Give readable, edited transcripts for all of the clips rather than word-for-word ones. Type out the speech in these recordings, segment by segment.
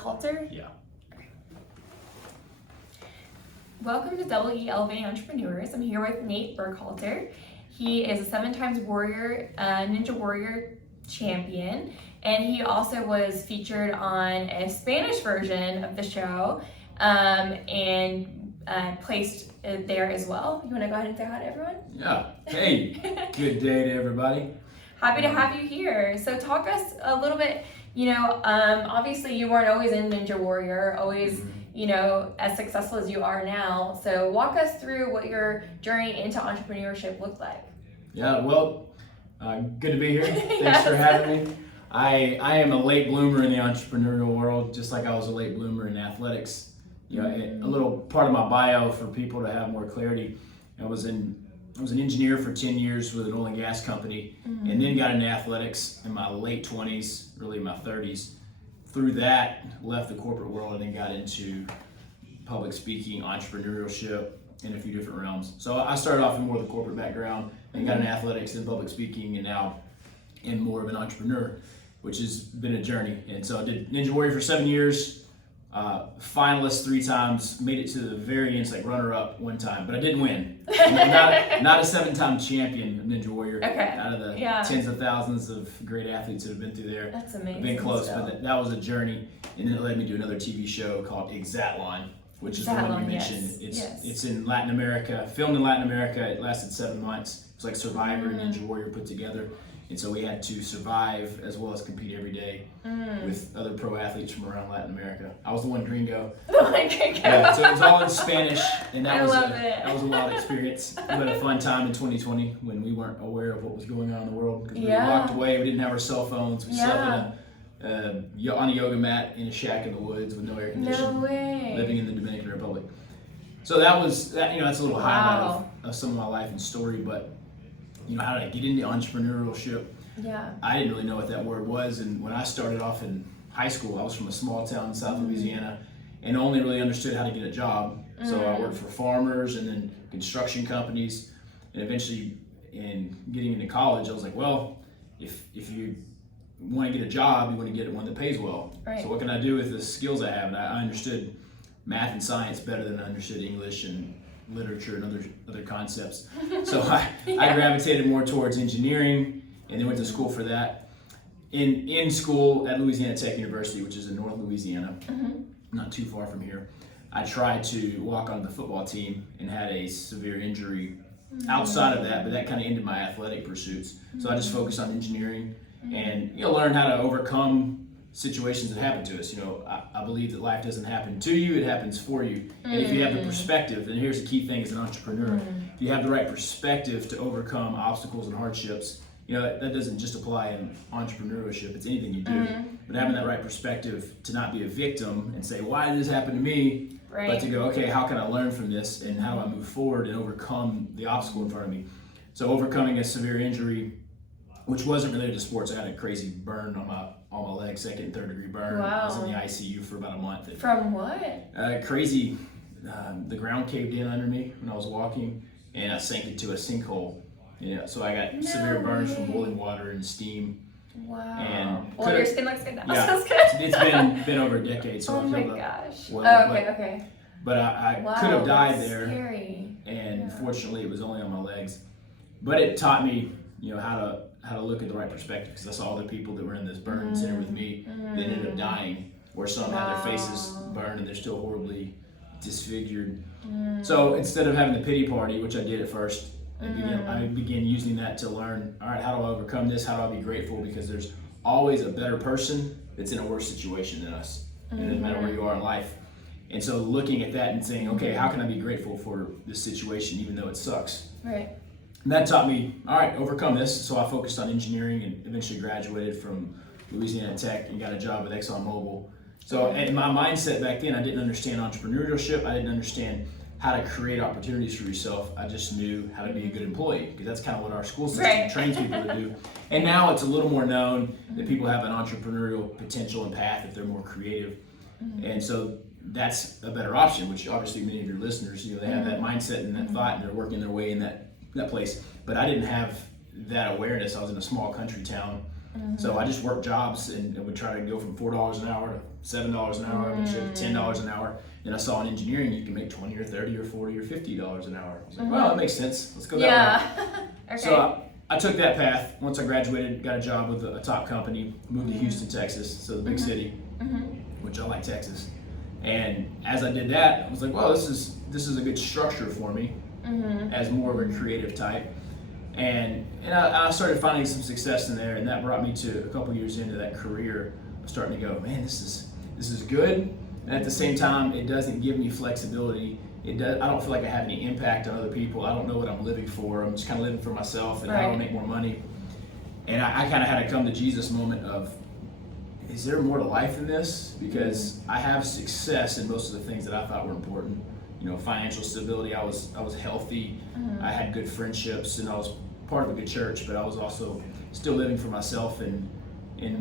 Halter. Yeah. Welcome to Double E Elevating Entrepreneurs. I'm here with Nate Burkhalter. He is a 7-time Ninja Warrior champion, and he also was featured on a Spanish version of the show and placed there as well. You want to go ahead and say hi to everyone? Yeah. Hey, good day to everybody. Happy to have you here. So talk us a little bit, obviously you weren't always in Ninja Warrior, always, as successful as you are now. So walk us through what your journey into entrepreneurship looked like. Yeah, well, good to be here. Thanks Yes. for having me. I am a late bloomer in the entrepreneurial world, just like I was a late bloomer in athletics. A little part of my bio for people to have more clarity. I was an engineer for 10 years with an oil and gas company, and then got into athletics in my late 20s, really my 30s. Through that, left the corporate world and then got into public speaking, entrepreneurship, in a few different realms. So I started off in more of the corporate background and got into athletics and public speaking, and now am more of an entrepreneur, which has been a journey. And so I did Ninja Warrior for 7 years, finalist 3 times, made it to the very end, like runner-up 1 time, but I didn't win. not a 7-time champion of Ninja Warrior. Okay. Out of the tens of thousands of great athletes that have been through there. That's amazing. I've been close, but that was a journey, and then it led me to another TV show called Exatline, which is the one you mentioned. It's in Latin America, filmed in Latin America. It lasted 7 months. It's like Survivor and Ninja Warrior put together. And so we had to survive as well as compete every day with other pro athletes from around Latin America. I was the one gringo. Yeah, so it was all in Spanish, and that was a wild experience. We had a fun time in 2020 when we weren't aware of what was going on in the world, because we were locked away. We didn't have our cell phones. We slept on a yoga mat in a shack in the woods with no air conditioning. No way. Living in the Dominican Republic. So that's a little highlight of some of my life and story. But how did I get into entrepreneurship? Yeah. I didn't really know what that word was, and when I started off in high school, I was from a small town in South Louisiana, and only really understood how to get a job. So I worked for farmers and then construction companies, and eventually, in getting into college, I was like, well, if you want to get a job, you want to get one that pays well. Right. So what can I do with the skills I have? And I understood math and science better than I understood English and literature and other concepts. So I gravitated more towards engineering, and then went to school for that. In school at Louisiana Tech University, which is in North Louisiana, not too far from here, I tried to walk on the football team and had a severe injury outside of that, but that kind of ended my athletic pursuits. So I just focused on engineering and learn how to overcome situations that happen to us. I believe that life doesn't happen to you, it happens for you. And if you have the perspective, and here's the key thing as an entrepreneur, if you have the right perspective to overcome obstacles and hardships, that doesn't just apply in entrepreneurship, it's anything you do. But having that right perspective to not be a victim and say, why did this happen to me? Right. But to go, okay, how can I learn from this, and how do I move forward and overcome the obstacle in front of me? So overcoming a severe injury, which wasn't related to sports. I had a crazy burn on my leg, 2nd and 3rd degree burn. Wow. I was in the ICU for about a month. From what? Crazy. The ground caved in under me when I was walking, and I sank into a sinkhole. So I got severe burns from boiling water and steam. Wow. And your skin looks good now. Yeah, Sounds good. It's been over a decade. So oh my healed up gosh. well, Okay. But I could have died there. Scary. And fortunately, it was only on my legs. But it taught me, how to look at the right perspective, because I saw other people that were in this burn center with me that ended up dying, or some had their faces burned and they're still horribly disfigured. So instead of having the pity party, which I did at first, I began using that to learn, all right, how do I overcome this? How do I be grateful? Because there's always a better person that's in a worse situation than us. It doesn't matter where you are in life. And so looking at that and saying, okay, how can I be grateful for this situation, even though it sucks? Right. And that taught me, all right, overcome this. So I focused on engineering and eventually graduated from Louisiana Tech and got a job with ExxonMobil. So in my mindset back then, I didn't understand entrepreneurship. I didn't understand how to create opportunities for yourself. I just knew how to be a good employee, because that's kind of what our school system trains people to do. And now it's a little more known that people have an entrepreneurial potential and path if they're more creative. And so that's a better option, which obviously many of your listeners, they have that mindset and that thought, and they're working their way in that place. But I didn't have that awareness. I was in a small country town. So I just worked jobs and would try to go from $4 an hour to $7 an hour, eventually up to $10 an hour. And I saw in engineering you can make 20 or 30 or 40 or $50 an hour. I was like, well, that makes sense. Let's go that way. Okay. So I took that path. Once I graduated, got a job with a top company, moved to Houston, Texas, so the big city, which I like Texas. And as I did that, I was like, well, this is a good structure for me as more of a creative type. And I started finding some success in there, and that brought me to a couple years into that career, starting to go, man, this is good. And at the same time, it doesn't give me flexibility. I don't feel like I have any impact on other people. I don't know what I'm living for. I'm just kind of living for myself and how to make more money. And I kind of had a come to Jesus moment of, is there more to life than this? Because I have success in most of the things that I thought were important. Financial stability. I was healthy. I had good friendships, and I was part of a good church. But I was also still living for myself and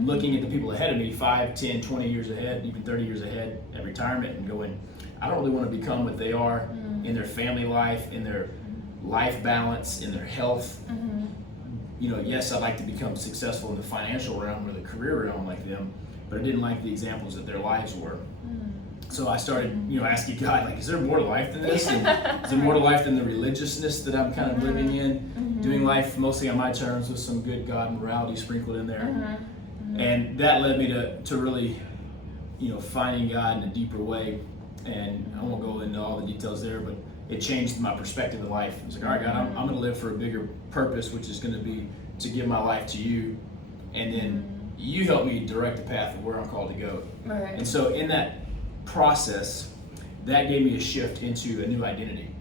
looking at the people ahead of me, 5, 10, 20 years ahead, even 30 years ahead at retirement, and going, I don't really want to become what they are in their family life, in their life balance, in their health. Yes, I'd like to become successful in the financial realm or the career realm like them, but I didn't like the examples that their lives were. So I started, asking God, like, is there more to life than this? And is there more to life than the religiousness that I'm kind of living in? Doing life mostly on my terms with some good God morality sprinkled in there. And that led me to really, finding God in a deeper way. And I won't go into all the details there, but it changed my perspective of life. I was like, all right, God, I'm going to live for a bigger purpose, which is going to be to give my life to you. And then you help me direct the path of where I'm called to go. Right. And so in that process, that gave me a shift into a new identity.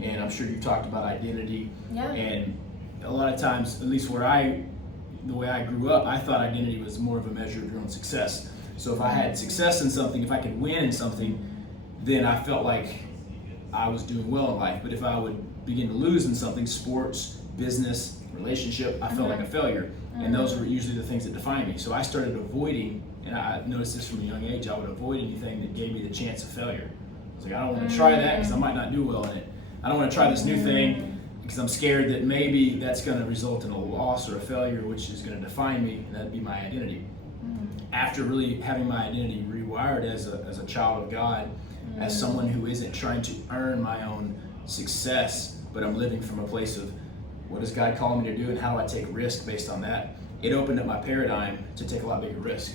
And I'm sure you've talked about identity. Yeah. And a lot of times, at least the way I grew up, I thought identity was more of a measure of your own success. So if I had success in something, if I could win in something, then I felt like I was doing well in life. But if I would begin to lose in something, sports, business, relationship, I felt like a failure. And those were usually the things that defined me. So I started avoiding, and I noticed this from a young age, I would avoid anything that gave me the chance of failure. I was like, I don't want to try that because I might not do well in it. I don't want to try this new thing because I'm scared that maybe that's going to result in a loss or a failure, which is going to define me, and that'd be my identity. After really having my identity rewired as a child of God, as someone who isn't trying to earn my own success, but I'm living from a place of what does God call me to do and how do I take risk based on that, it opened up my paradigm to take a lot bigger risk,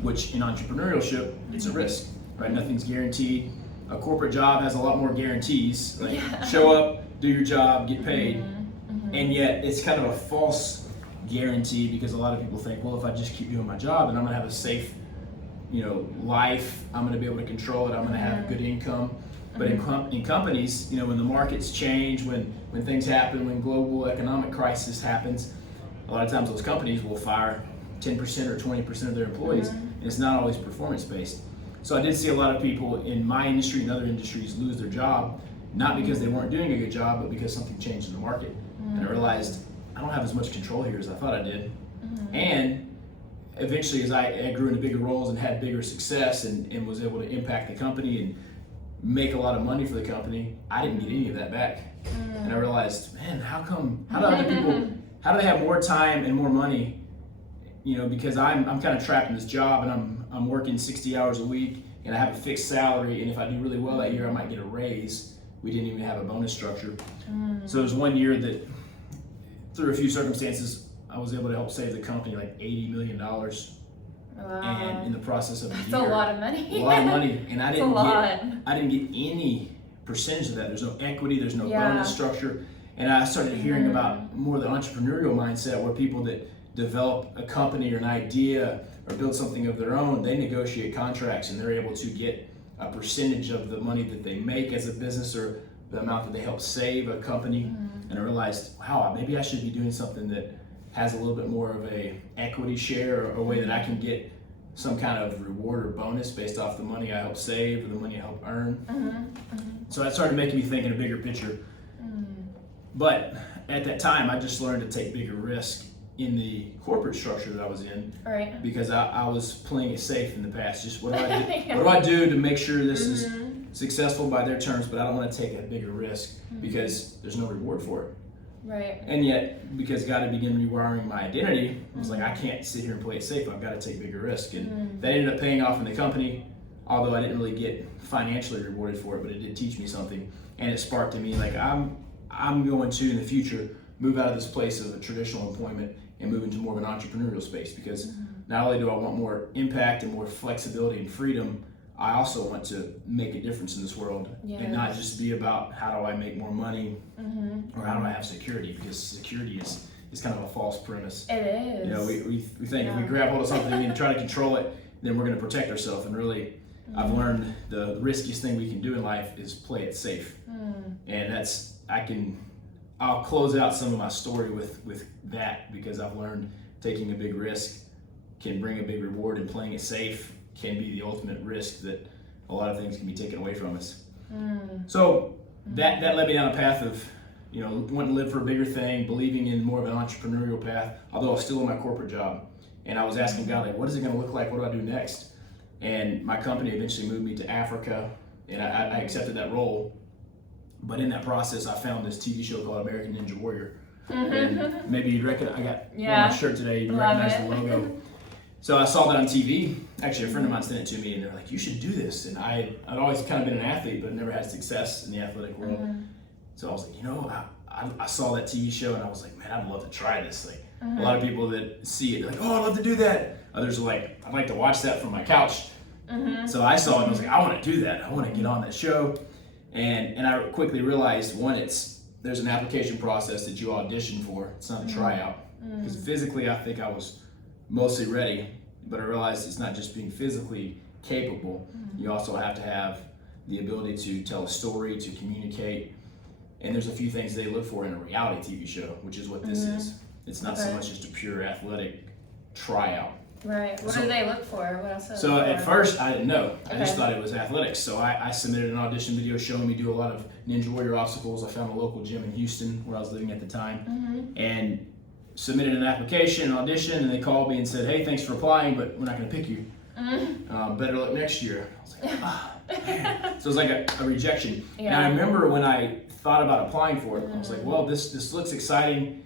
which in entrepreneurship, it's a risk, right? Nothing's guaranteed. A corporate job has a lot more guarantees, like show up, do your job, get paid, and yet it's kind of a false guarantee because a lot of people think, well, if I just keep doing my job, then I'm gonna have a safe life, I'm going to be able to control it, I'm going to have good income. But in companies, when the markets change, when things happen, when global economic crisis happens, a lot of times those companies will fire 10% or 20% of their employees, and it's not always performance-based. So I did see a lot of people in my industry and other industries lose their job, not because they weren't doing a good job, but because something changed in the market. And I realized I don't have as much control here as I thought I did. And eventually, as I grew into bigger roles and had bigger success and was able to impact the company and make a lot of money for the company, I didn't get any of that back. And I realized, man, how do other people, how do they have more time and more money? Because I'm kind of trapped in this job, and I'm working 60 hours a week, and I have a fixed salary, and if I do really well that year, I might get a raise. We didn't even have a bonus structure. So there was one year that, through a few circumstances, I was able to help save the company like $80 million. Wow. And in the process of a year. That's a lot of money. A lot of money. And I didn't get any percentage of that. There's no equity, there's no bonus structure. And I started hearing about more the entrepreneurial mindset where people that develop a company or an idea or build something of their own, they negotiate contracts and they're able to get a percentage of the money that they make as a business or the amount that they help save a company. And I realized, wow, maybe I should be doing something that has a little bit more of a equity share or a way that I can get some kind of reward or bonus based off the money I help save or the money I help earn. So that started making me think in a bigger picture. But at that time, I just learned to take bigger risk in the corporate structure that I was in, because I was playing it safe in the past. Just what do I do? What do I do to make sure this is successful by their terms, but I don't want to take a bigger risk because there's no reward for it. Right. And yet, because God had begun rewiring my identity, I was like, I can't sit here and play it safe. I've got to take bigger risk. And that ended up paying off in the company, although I didn't really get financially rewarded for it, but it did teach me something. And it sparked in me, like, I'm going to, in the future, move out of this place of a traditional employment and move into more of an entrepreneurial space, because not only do I want more impact and more flexibility and freedom, I also want to make a difference in this world and not just be about how do I make more money or how do I have security, because security is kind of a false premise. It is. You know, we think if we grab hold of something and try to control it, then we're going to protect ourselves. And really, I've learned the riskiest thing we can do in life is play it safe. And I'll close out some of my story with that, because I've learned taking a big risk can bring a big reward, and playing it safe can be the ultimate risk that a lot of things can be taken away from us. So that led me down a path of, you know, wanting to live for a bigger thing, believing in more of an entrepreneurial path, although I was still in my corporate job. And I was asking God, like, what is it going to look like? What do I do next? And my company eventually moved me to Africa, and I accepted that role. But in that process, I found this TV show called American Ninja Warrior. And maybe you'd recognize, I got one on my shirt today, you'd recognize the logo. So I saw that on TV. Actually, a friend of mine sent it to me, and they're like, you should do this. And I'd always kind of been an athlete, but never had success in the athletic world. So I was like, you know, I saw that TV show, and I was like, man, I'd love to try this. Like, a lot of people that see it, they're like, oh, I'd love to do that. Others are like, I'd like to watch that from my couch. So I saw it, and I was like, I want to do that. I want to get on that show. And I quickly realized, one, there's an application process that you audition for. It's not a tryout. Because physically, I think I was mostly ready, but I realized it's not just being physically capable. You also have to have the ability to tell a story, to communicate. And there's a few things they look for in a reality TV show, which is what this is. It's not so much just a pure athletic tryout. Right. What do they look for? What else? So at first, I didn't know. I just thought it was athletics. So I submitted an audition video showing me do a lot of Ninja Warrior obstacles. I found a local gym in Houston where I was living at the time, and submitted an application, an audition, and they called me and said, hey, thanks for applying, but we're not going to pick you. Better luck next year. I was like, man. So it was like a rejection. And I remember when I thought about applying for it, I was like, well, this looks exciting.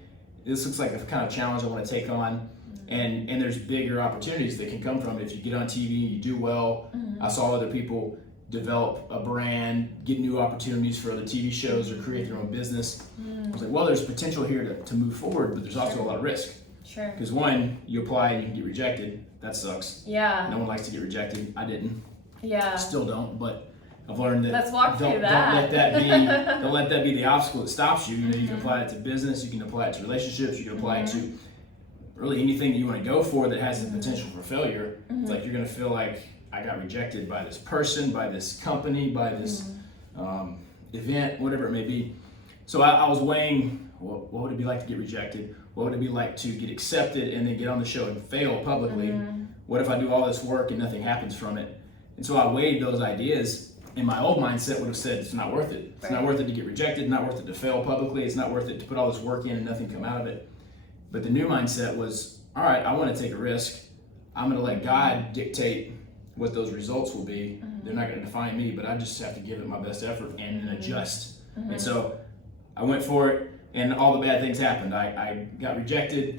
This looks like a kind of challenge I want to take on. And there's bigger opportunities that can come from it if you get on TV, you do well. I saw other people develop a brand, get new opportunities for other TV shows, or create their own business. I was like, well, there's potential here to move forward, but there's also a lot of risk. Sure. Because one, you apply and you can get rejected. That sucks. Yeah. No one likes to get rejected. I didn't. Yeah. Still don't, but I've learned that. Let's walk through Don't let that be the obstacle that stops you. You know, you can apply it to business, you can apply it to relationships, you can apply it to really anything that you want to go for that has the potential for failure. It's like you're going to feel like, I got rejected by this person, by this company, by this event, whatever it may be. So I was weighing, what would it be like to get rejected? What would it be like to get accepted and then get on the show and fail publicly? What if I do all this work and nothing happens from it? And so I weighed those ideas, and my old mindset would have said, it's not worth it. It's not worth it to get rejected, not worth it to fail publicly, it's not worth it to put all this work in and nothing come out of it. But the new mindset was, all right, I want to take a risk. I'm going to let God dictate what those results will be. They're not going to define me, but I just have to give it my best effort and adjust. And so I went for it, and all the bad things happened. I got rejected.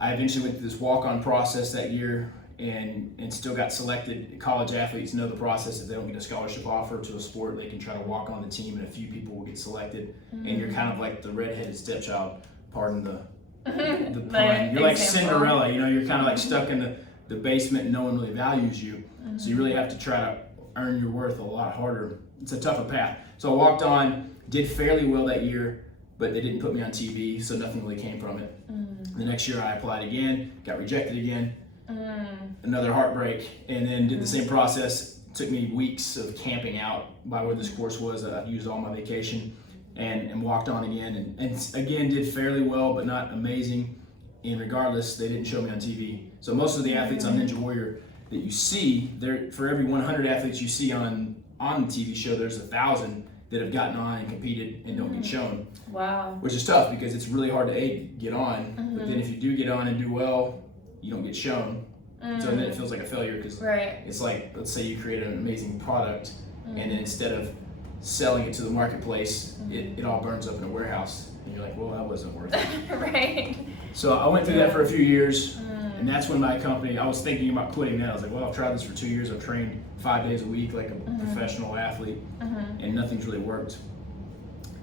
I eventually went through this walk-on process that year and still got selected. College athletes know the process. If they don't get a scholarship offer to a sport, they can try to walk on the team, and a few people will get selected. And you're kind of like the redheaded stepchild, pardon the pun. You're like Cinderella, you know, you're kind of like stuck in the basement and no one really values you. So you really have to try to earn your worth a lot harder. It's a tougher path. So I walked on, did fairly well that year, but they didn't put me on TV, so nothing really came from it. The next year I applied again, got rejected again, another heartbreak, and then did the same process. It took me weeks of camping out by where this course was. I used all my vacation and walked on again, and again did fairly well, but not amazing. And regardless, they didn't show me on TV. So most of the athletes on Ninja Warrior that you see, for every 100 athletes you see on the TV show, there's 1,000 that have gotten on and competed and don't get shown. Wow. Which is tough because it's really hard to get on, but then if you do get on and do well, you don't get shown. So then it feels like a failure because it's like, let's say you create an amazing product, and then instead of selling it to the marketplace, it all burns up in a warehouse. And you're like, well, that wasn't worth it. Right. So I went through that for a few years, and that's when my company, I was thinking about quitting that. I was like, well, I've tried this for 2 years. I've trained 5 days a week like a professional athlete, and nothing's really worked.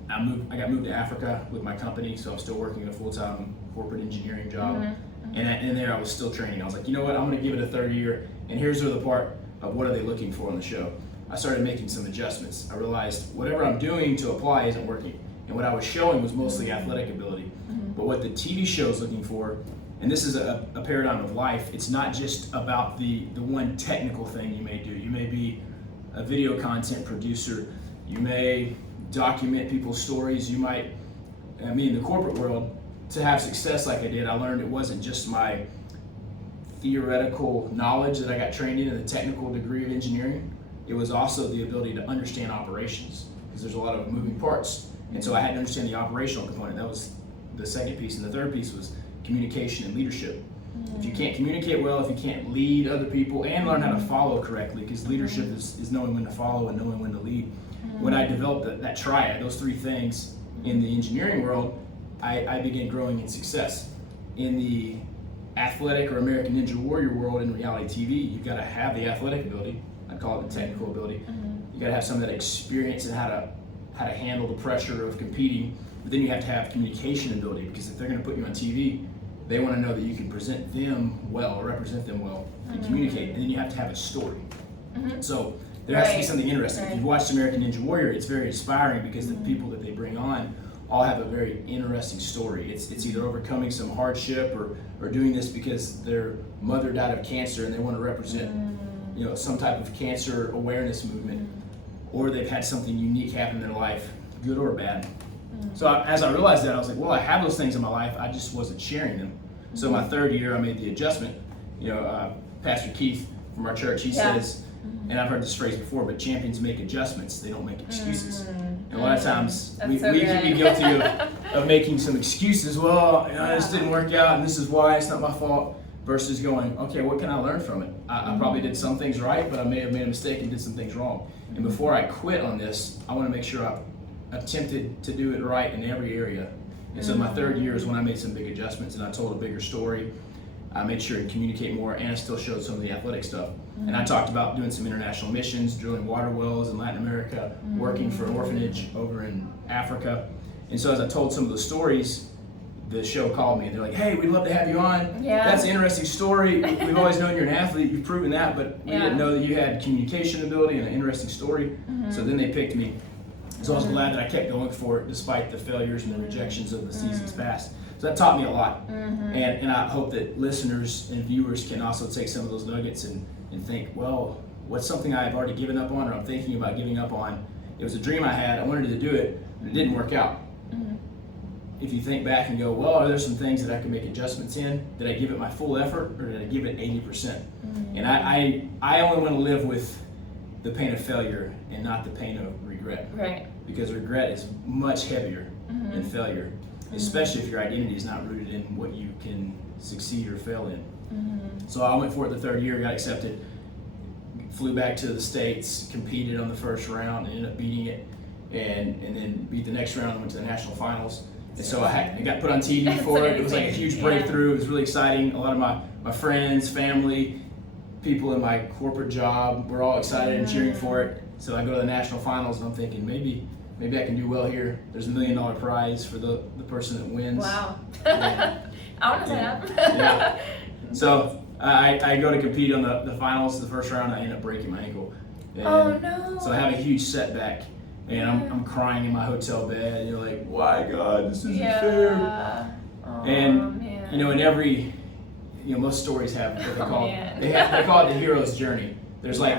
I got moved to Africa with my company, so I'm still working a full-time corporate engineering job. And there I was still training. I was like, you know what, I'm gonna give it a third year, and here's the part of what are they looking for on the show. I started making some adjustments. I realized whatever I'm doing to apply isn't working. And what I was showing was mostly athletic ability. But what the TV show is looking for, and this is a paradigm of life, it's not just about the one technical thing you may do. You may be a video content producer. You may document people's stories. You might, in the corporate world, to have success like I did, I learned it wasn't just my theoretical knowledge that I got trained in and the technical degree of engineering. It was also the ability to understand operations, because there's a lot of moving parts. And so I had to understand the operational component. That was the second piece. And the third piece was communication and leadership. If you can't communicate well, if you can't lead other people and learn how to follow correctly, because leadership is knowing when to follow and knowing when to lead. When I developed that triad, those three things in the engineering world, I began growing in success. In the athletic or American Ninja Warrior world in reality TV, you've got to have the athletic ability. I call it the technical ability. You got to have some of that experience in how to handle the pressure of competing. But then you have to have communication ability, because if they're going to put you on TV, they want to know that you can present them well or represent them well and communicate. And then you have to have a story. So there has to be something interesting. If you've watched American Ninja Warrior, it's very inspiring because the people that they bring on all have a very interesting story. It's either overcoming some hardship or doing this because their mother died of cancer and they want to represent some type of cancer awareness movement, or they've had something unique happen in their life, good or bad. So as I realized that, I was like, well, I have those things in my life, I just wasn't sharing them. So my third year, I made the adjustment. Pastor Keith from our church, he says, and I've heard this phrase before, but champions make adjustments, they don't make excuses. And a lot of times we can be guilty of making some excuses. Well, this didn't work out and this is why, it's not my fault, versus going, okay, what can I learn from it? I probably did some things right, but I may have made a mistake and did some things wrong. And before I quit on this, I want to make sure I attempted to do it right in every area. And so my third year is when I made some big adjustments and I told a bigger story. I made sure to communicate more, and I still showed some of the athletic stuff. And I talked about doing some international missions, drilling water wells in Latin America, working for an orphanage over in Africa. And so as I told some of the stories, the show called me and they're like, hey, we'd love to have you on. That's an interesting story. We've always known you're an athlete, you've proven that, but we didn't know that you had communication ability and an interesting story. So then they picked me. So I was glad that I kept going for it despite the failures and the rejections of the seasons past. So that taught me a lot. And I hope that listeners and viewers can also take some of those nuggets and think, well, what's something I've already given up on or I'm thinking about giving up on? It was a dream I had, I wanted to do it, and it didn't work out. If you think back and go, well, are there some things that I could make adjustments in? Did I give it my full effort or did I give it 80%? And I only want to live with the pain of failure and not the pain of regret. Right. Because regret is much heavier than failure, especially if your identity is not rooted in what you can succeed or fail in. So I went for it the third year, got accepted, flew back to the States, competed on the first round, ended up beating it, and then beat the next round and went to the national finals. And so I got put on TV for it. It was like a huge breakthrough. It was really exciting. A lot of my friends, family, people in my corporate job were all excited and cheering for it. So I go to the national finals and I'm thinking, maybe I can do well here. There's $1 million prize for the person that wins. Wow. Yeah. I want to sign up. So I go to compete on the finals, the first round, I end up breaking my ankle. And oh no. So I have a huge setback. And I'm crying in my hotel bed, and you're like, why, God, this isn't fair. Oh, and man. in every, most stories have what they call they call it the hero's journey. There's like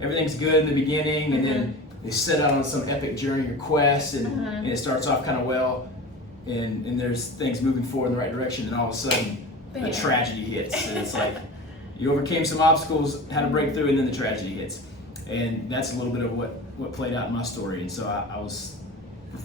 everything's good in the beginning, and then they set out on some epic journey or quest, and it starts off kind of well, and there's things moving forward in the right direction, and all of a sudden the tragedy hits, and it's like you overcame some obstacles, had a breakthrough, and then the tragedy hits. And that's a little bit of what played out in my story. And so I was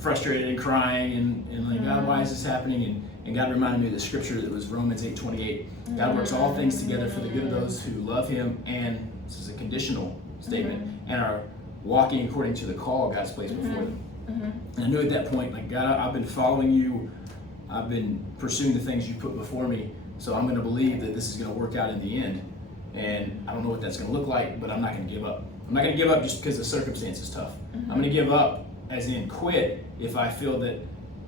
frustrated and crying and like, God, why is this happening? And God reminded me of the scripture that was Romans 8:28. God works all things together for the good of those who love him, and this is a conditional statement, and are walking according to the call God's placed before them. Mm-hmm. And I knew at that point, like, God, I've been following you. I've been pursuing the things you put before me. So I'm going to believe that this is going to work out in the end. And I don't know what that's going to look like, but I'm not going to give up. I'm not going to give up just because the circumstance is tough. Mm-hmm. I'm going to give up, as in quit, if I feel that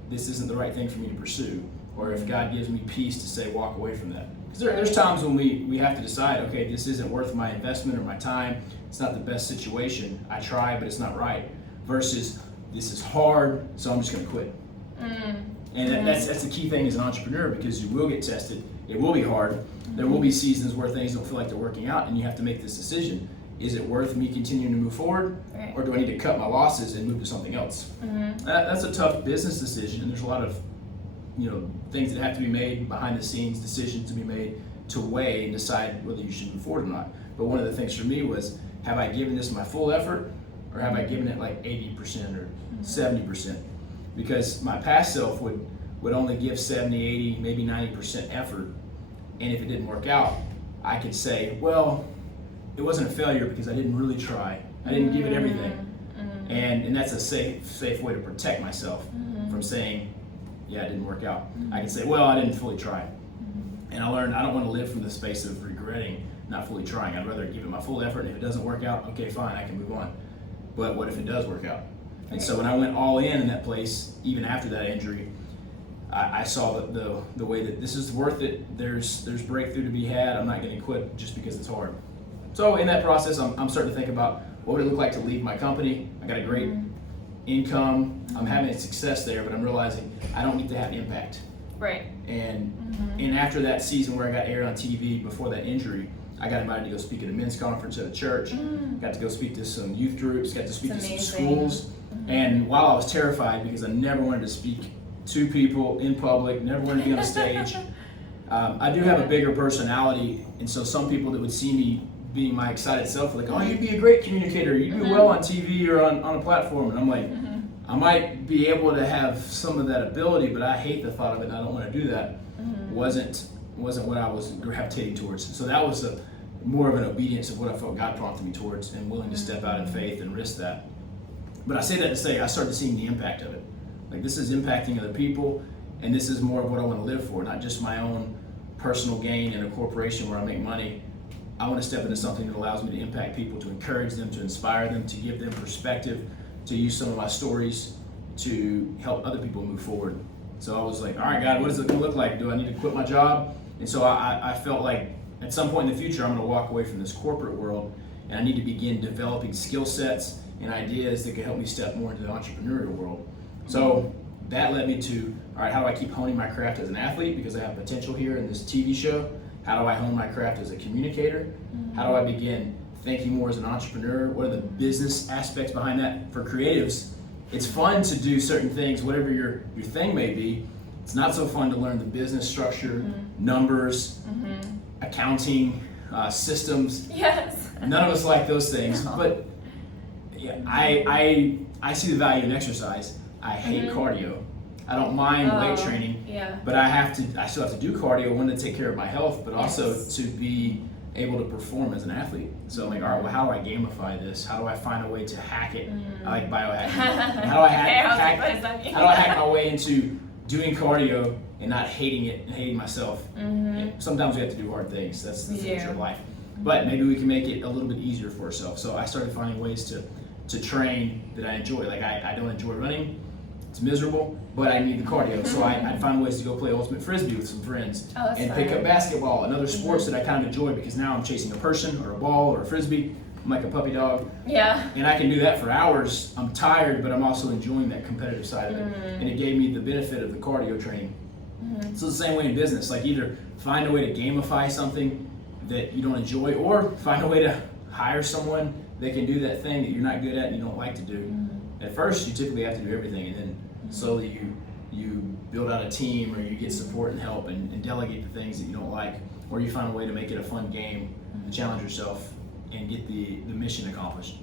this isn't the right thing for me to pursue, or if God gives me peace to say walk away from that. Because there's times when we have to decide, okay, this isn't worth my investment or my time. It's not the best situation. I tried, but it's not right. Versus, this is hard, so I'm just going to quit. And that's the key thing as an entrepreneur, because you will get tested. It will be hard. There will be seasons where things don't feel like they're working out, and you have to make this decision. Is it worth me continuing to move forward, Right. or do I need to cut my losses and move to something else? That's a tough business decision, and there's a lot of things that have to be made behind the scenes, decisions to be made to weigh and decide whether you should move forward or not. But one of the things for me was, have I given this my full effort, or have I given it like 80% or 70%? Because my past self would only give 70, 80, maybe 90% effort, and if it didn't work out, I could say, well, it wasn't a failure because I didn't really try. I didn't give it everything. And that's a safe way to protect myself from saying, yeah, it didn't work out. I can say, well, I didn't fully try. And I learned I don't want to live from the space of regretting not fully trying. I'd rather give it my full effort, and if it doesn't work out, okay, fine, I can move on. But what if it does work out? And so when I went all in that place, even after that injury, I saw the way that this is worth it. There's breakthrough to be had. I'm not going to quit just because it's hard. So in that process, I'm starting to think about what would it look like to leave my company. I got a great income. I'm having success there, but I'm realizing I don't need to have impact. Right. And after that season where I got aired on TV before that injury, I got invited to go speak at a men's conference at a church. Got to go speak to some youth groups. Got to speak to some schools. And while I was terrified because I never wanted to speak to people in public, never wanted to be on a stage, I do have a bigger personality, and so some people that would see me being my excited self were like, oh, you'd be a great communicator, you'd do well on TV or on a platform. And I'm like, I might be able to have some of that ability, but I hate the thought of it, and I don't want to do that. Wasn't what I was gravitating towards. So that was more of an obedience of what I felt God prompted me towards, and willing to step out in faith and risk that. But I say that to say I started seeing the impact of it. Like, this is impacting other people, and this is more of what I want to live for, not just my own personal gain in a corporation where I make money. I want to step into something that allows me to impact people, to encourage them, to inspire them, to give them perspective, to use some of my stories to help other people move forward. So I was like, all right, God, what is it going to look like? Do I need to quit my job? And so I felt like at some point in the future, I'm going to walk away from this corporate world, and I need to begin developing skill sets and ideas that could help me step more into the entrepreneurial world. So that led me to, all right, how do I keep honing my craft as an athlete, because I have potential here in this TV show? How do I hone my craft as a communicator? How do I begin thinking more as an entrepreneur? What are the business aspects behind that? For creatives, it's fun to do certain things, whatever your thing may be. It's not so fun to learn the business structure, numbers, accounting, systems. Yes. None of us like those things, but yeah, I see the value in exercise. I hate cardio. I don't mind weight training, but I still have to do cardio, one, to take care of my health, but also to be able to perform as an athlete. So I'm like, all right, well, how do I gamify this? How do I find a way to hack it? I like biohacking. And how do I hack my way into doing cardio and not hating it and hating myself? And sometimes we have to do hard things. That's the nature of life. But maybe we can make it a little bit easier for ourselves. So I started finding ways to train that I enjoy. Like, I don't enjoy running. It's miserable, but I need the cardio. So I'd find ways to go play ultimate frisbee with some friends and pick up basketball and other sports that I kind of enjoy, because now I'm chasing a person or a ball or a frisbee. I'm like a puppy dog. Yeah. And I can do that for hours. I'm tired, but I'm also enjoying that competitive side of it. And it gave me the benefit of the cardio training. So the same way in business, like, either find a way to gamify something that you don't enjoy, or find a way to hire someone that can do that thing that you're not good at and you don't like to do. At first, you typically have to do everything, and then slowly you build out a team, or you get support and help and delegate the things that you don't like, or you find a way to make it a fun game to challenge yourself and get the mission accomplished.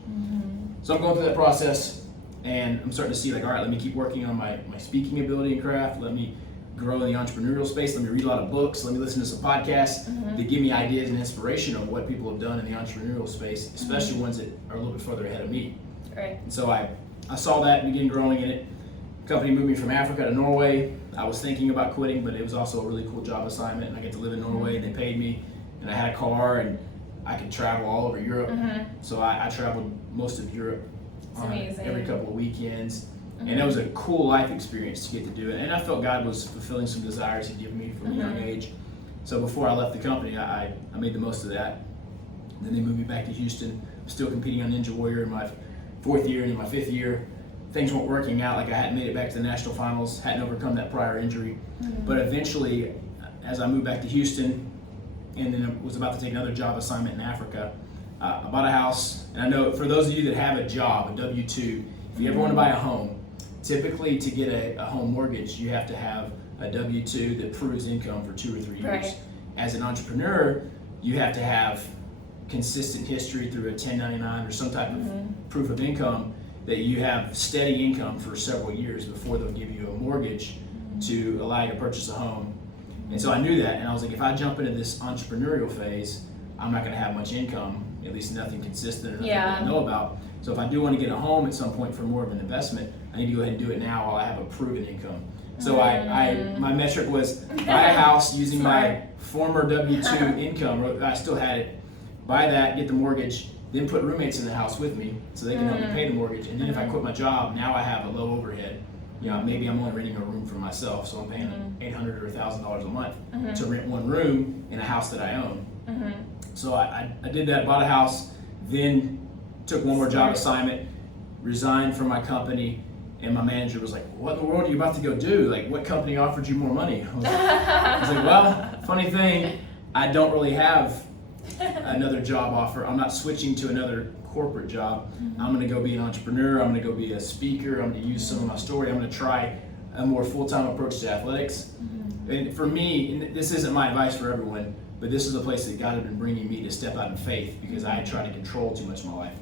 So I'm going through that process, and I'm starting to see, like, all right, let me keep working on my speaking ability and craft. Let me grow in the entrepreneurial space. Let me read a lot of books. Let me listen to some podcasts that give me ideas and inspiration of what people have done in the entrepreneurial space, especially ones that are a little bit further ahead of me. Right. And so I saw that and began growing in it. The company moved me from Africa to Norway. I was thinking about quitting, but it was also a really cool job assignment, and I get to live in Norway, and they paid me, and I had a car, and I could travel all over Europe. So I traveled most of Europe every couple of weekends. And it was a cool life experience to get to do it. And I felt God was fulfilling some desires He'd given me from a young age. So before I left the company, I made the most of that. Then they moved me back to Houston. I'm still competing on Ninja Warrior in my 4th year, and in my 5th year, things weren't working out. Like I hadn't made it back to the national finals, hadn't overcome that prior injury. But eventually, as I moved back to Houston, and then I was about to take another job assignment in Africa, I bought a house. And I know for those of you that have a job, a W-2, if you ever want to buy a home, typically to get a home mortgage, you have to have a W-2 that proves income for 2 or 3 years. Right. As an entrepreneur, you have to have consistent history through a 1099 or some type of proof of income that you have steady income for several years before they'll give you a mortgage to allow you to purchase a home. And so I knew that, and I was like, if I jump into this entrepreneurial phase, I'm not going to have much income, at least nothing consistent or nothing that I know about. So if I do want to get a home at some point for more of an investment, I need to go ahead and do it now while I have a proven income. So my metric was buy a house using my former W-2 income. I still had it. Buy that, get the mortgage, then put roommates in the house with me so they can help me pay the mortgage. And then if I quit my job, now I have a low overhead. You know, maybe I'm only renting a room for myself, so I'm paying $800 or $1,000 a month to rent one room in a house that I own. So I did that, bought a house, then took one more job assignment, resigned from my company, and my manager was like, what in the world are you about to go do? Like, what company offered you more money? I was like, well, funny thing, I don't really have another job offer. I'm not switching to another corporate job. I'm going to go be an entrepreneur. I'm going to go be a speaker. I'm going to use some of my story. I'm going to try a more full-time approach to athletics. And for me, and this isn't my advice for everyone, but this is a place that God had been bringing me to step out in faith because I had tried to control too much of my life.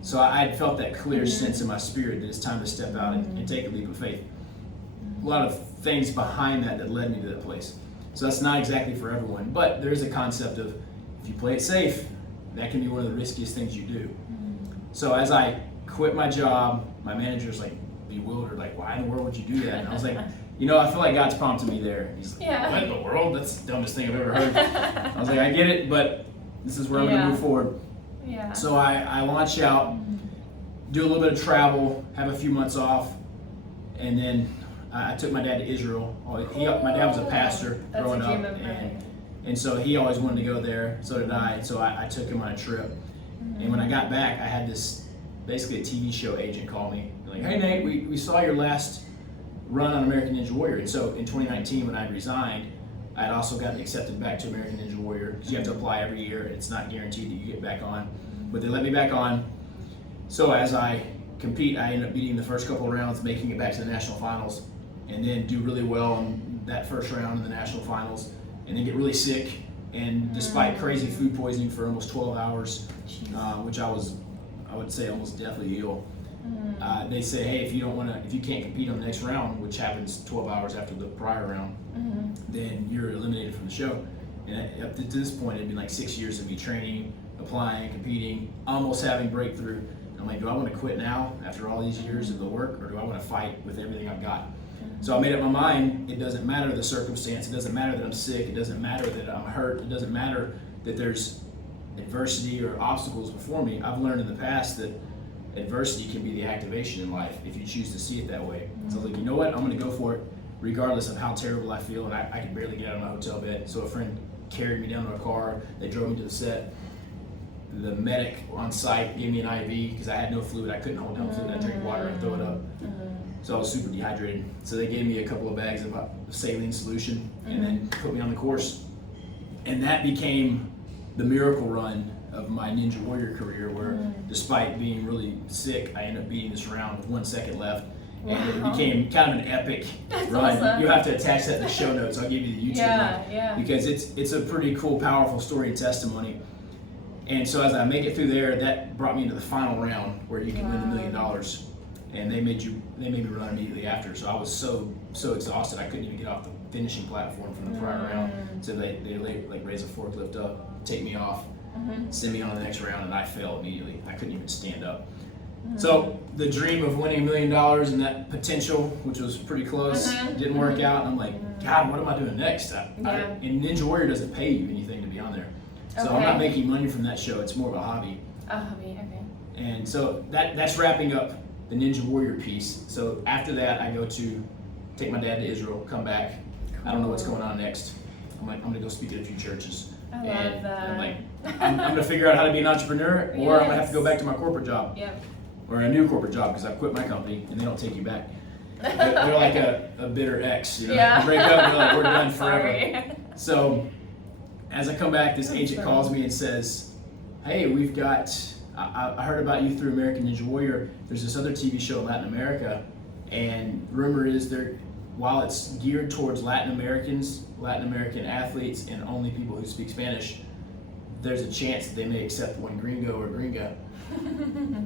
So I had felt that clear sense in my spirit that it's time to step out and take a leap of faith. A lot of things behind that led me to that place. So that's not exactly for everyone, but there is a concept of if you play it safe, that can be one of the riskiest things you do. So as I quit my job, my manager's like bewildered, like, why in the world would you do that? And I was like, you know, I feel like God's prompted me there. He's like, what in the world? That's the dumbest thing I've ever heard. I was like, I get it, but this is where I'm gonna move forward. So I launch out, do a little bit of travel, have a few months off, and then I took my dad to Israel. My dad was a pastor growing up, and so he always wanted to go there, so did I. And so I took him on a trip. And when I got back, I had this, basically a TV show agent call me. They're like, hey Nate, we saw your last run on American Ninja Warrior. And so in 2019, when I resigned, I had also gotten accepted back to American Ninja Warrior because you have to apply every year. It's not guaranteed that you get back on, but they let me back on. So as I compete, I end up beating the first couple of rounds, making it back to the national finals, and then do really well in that first round in the national finals, and then get really sick. And despite crazy food poisoning for almost 12 hours, which I would say almost deathly ill, they say, hey, if you can't compete on the next round, which happens 12 hours after the prior round, then you're eliminated from the show. And up to this point, it'd been like 6 years of me training, applying, competing, almost having breakthrough. I'm like, do I want to quit now after all these years of the work, or do I want to fight with everything I've got? So I made up my mind, it doesn't matter the circumstance, it doesn't matter that I'm sick, it doesn't matter that I'm hurt, it doesn't matter that there's adversity or obstacles before me. I've learned in the past that adversity can be the activation in life if you choose to see it that way. So I was like, you know what, I'm going to go for it regardless of how terrible I feel, and I could barely get out of my hotel bed. So a friend carried me down to a car, they drove me to the set. The medic on site gave me an IV because I had no fluid, I couldn't hold down fluid, I'd drink water and throw it up. So I was super dehydrated. So they gave me a couple of bags of saline solution and then put me on the course. And that became the miracle run of my Ninja Warrior career, where despite being really sick, I ended up beating this round with 1 second left. And it became kind of an epic run. Awesome. You have to attach that in the show notes. I'll give you the YouTube link because it's a pretty cool, powerful story and testimony. And so as I make it through there, that brought me into the final round where you can win $1 million. And they made me run immediately after. So I was so exhausted I couldn't even get off the finishing platform from the prior round. So they like raise a forklift up, take me off, send me on the next round, and I fell immediately. I couldn't even stand up. So the dream of winning $1 million and that potential, which was pretty close, didn't work out. I'm like, God, what am I doing next? And Ninja Warrior doesn't pay you anything to be on there. So I'm not making money from that show. It's more of a hobby. A hobby, okay. And so that's wrapping up the Ninja Warrior piece. So after that, I go to take my dad to Israel, come back. Cool. I don't know what's going on next. I'm going to go speak at a few churches. I love that. I'm like, I'm going to figure out how to be an entrepreneur, or I'm going to have to go back to my corporate job. Yep. Or a new corporate job, because I quit my company and they don't take you back. They're like a bitter ex, you know. Yeah. You break up and you're like, we're done forever. Sorry. So as I come back, this agent calls me and says, hey, we've got, I heard about you through American Ninja Warrior. There's this other TV show in Latin America, and rumor is while it's geared towards Latin American athletes and only people who speak Spanish, there's a chance that they may accept one gringo or gringa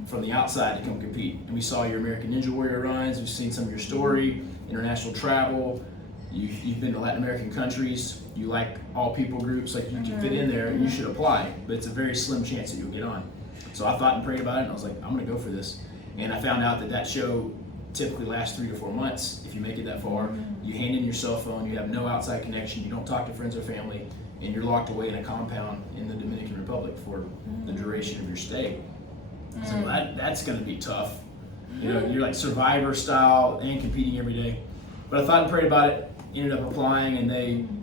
from the outside to come compete. And we saw your American Ninja Warrior runs, we've seen some of your story, international travel, you've been to Latin American countries, you like all people groups, like you can fit in there, and you should apply, but it's a very slim chance that you'll get on. So I thought and prayed about it, and I was like, I'm gonna go for this. And I found out that show typically lasts 3 to 4 months. If you make it that far, you hand in your cell phone, you have no outside connection, you don't talk to friends or family, and you're locked away in a compound in the Dominican Republic for the duration of your stay. So that's going to be tough. You know, you're like Survivor style and competing every day. But I thought and prayed about it, ended up applying, and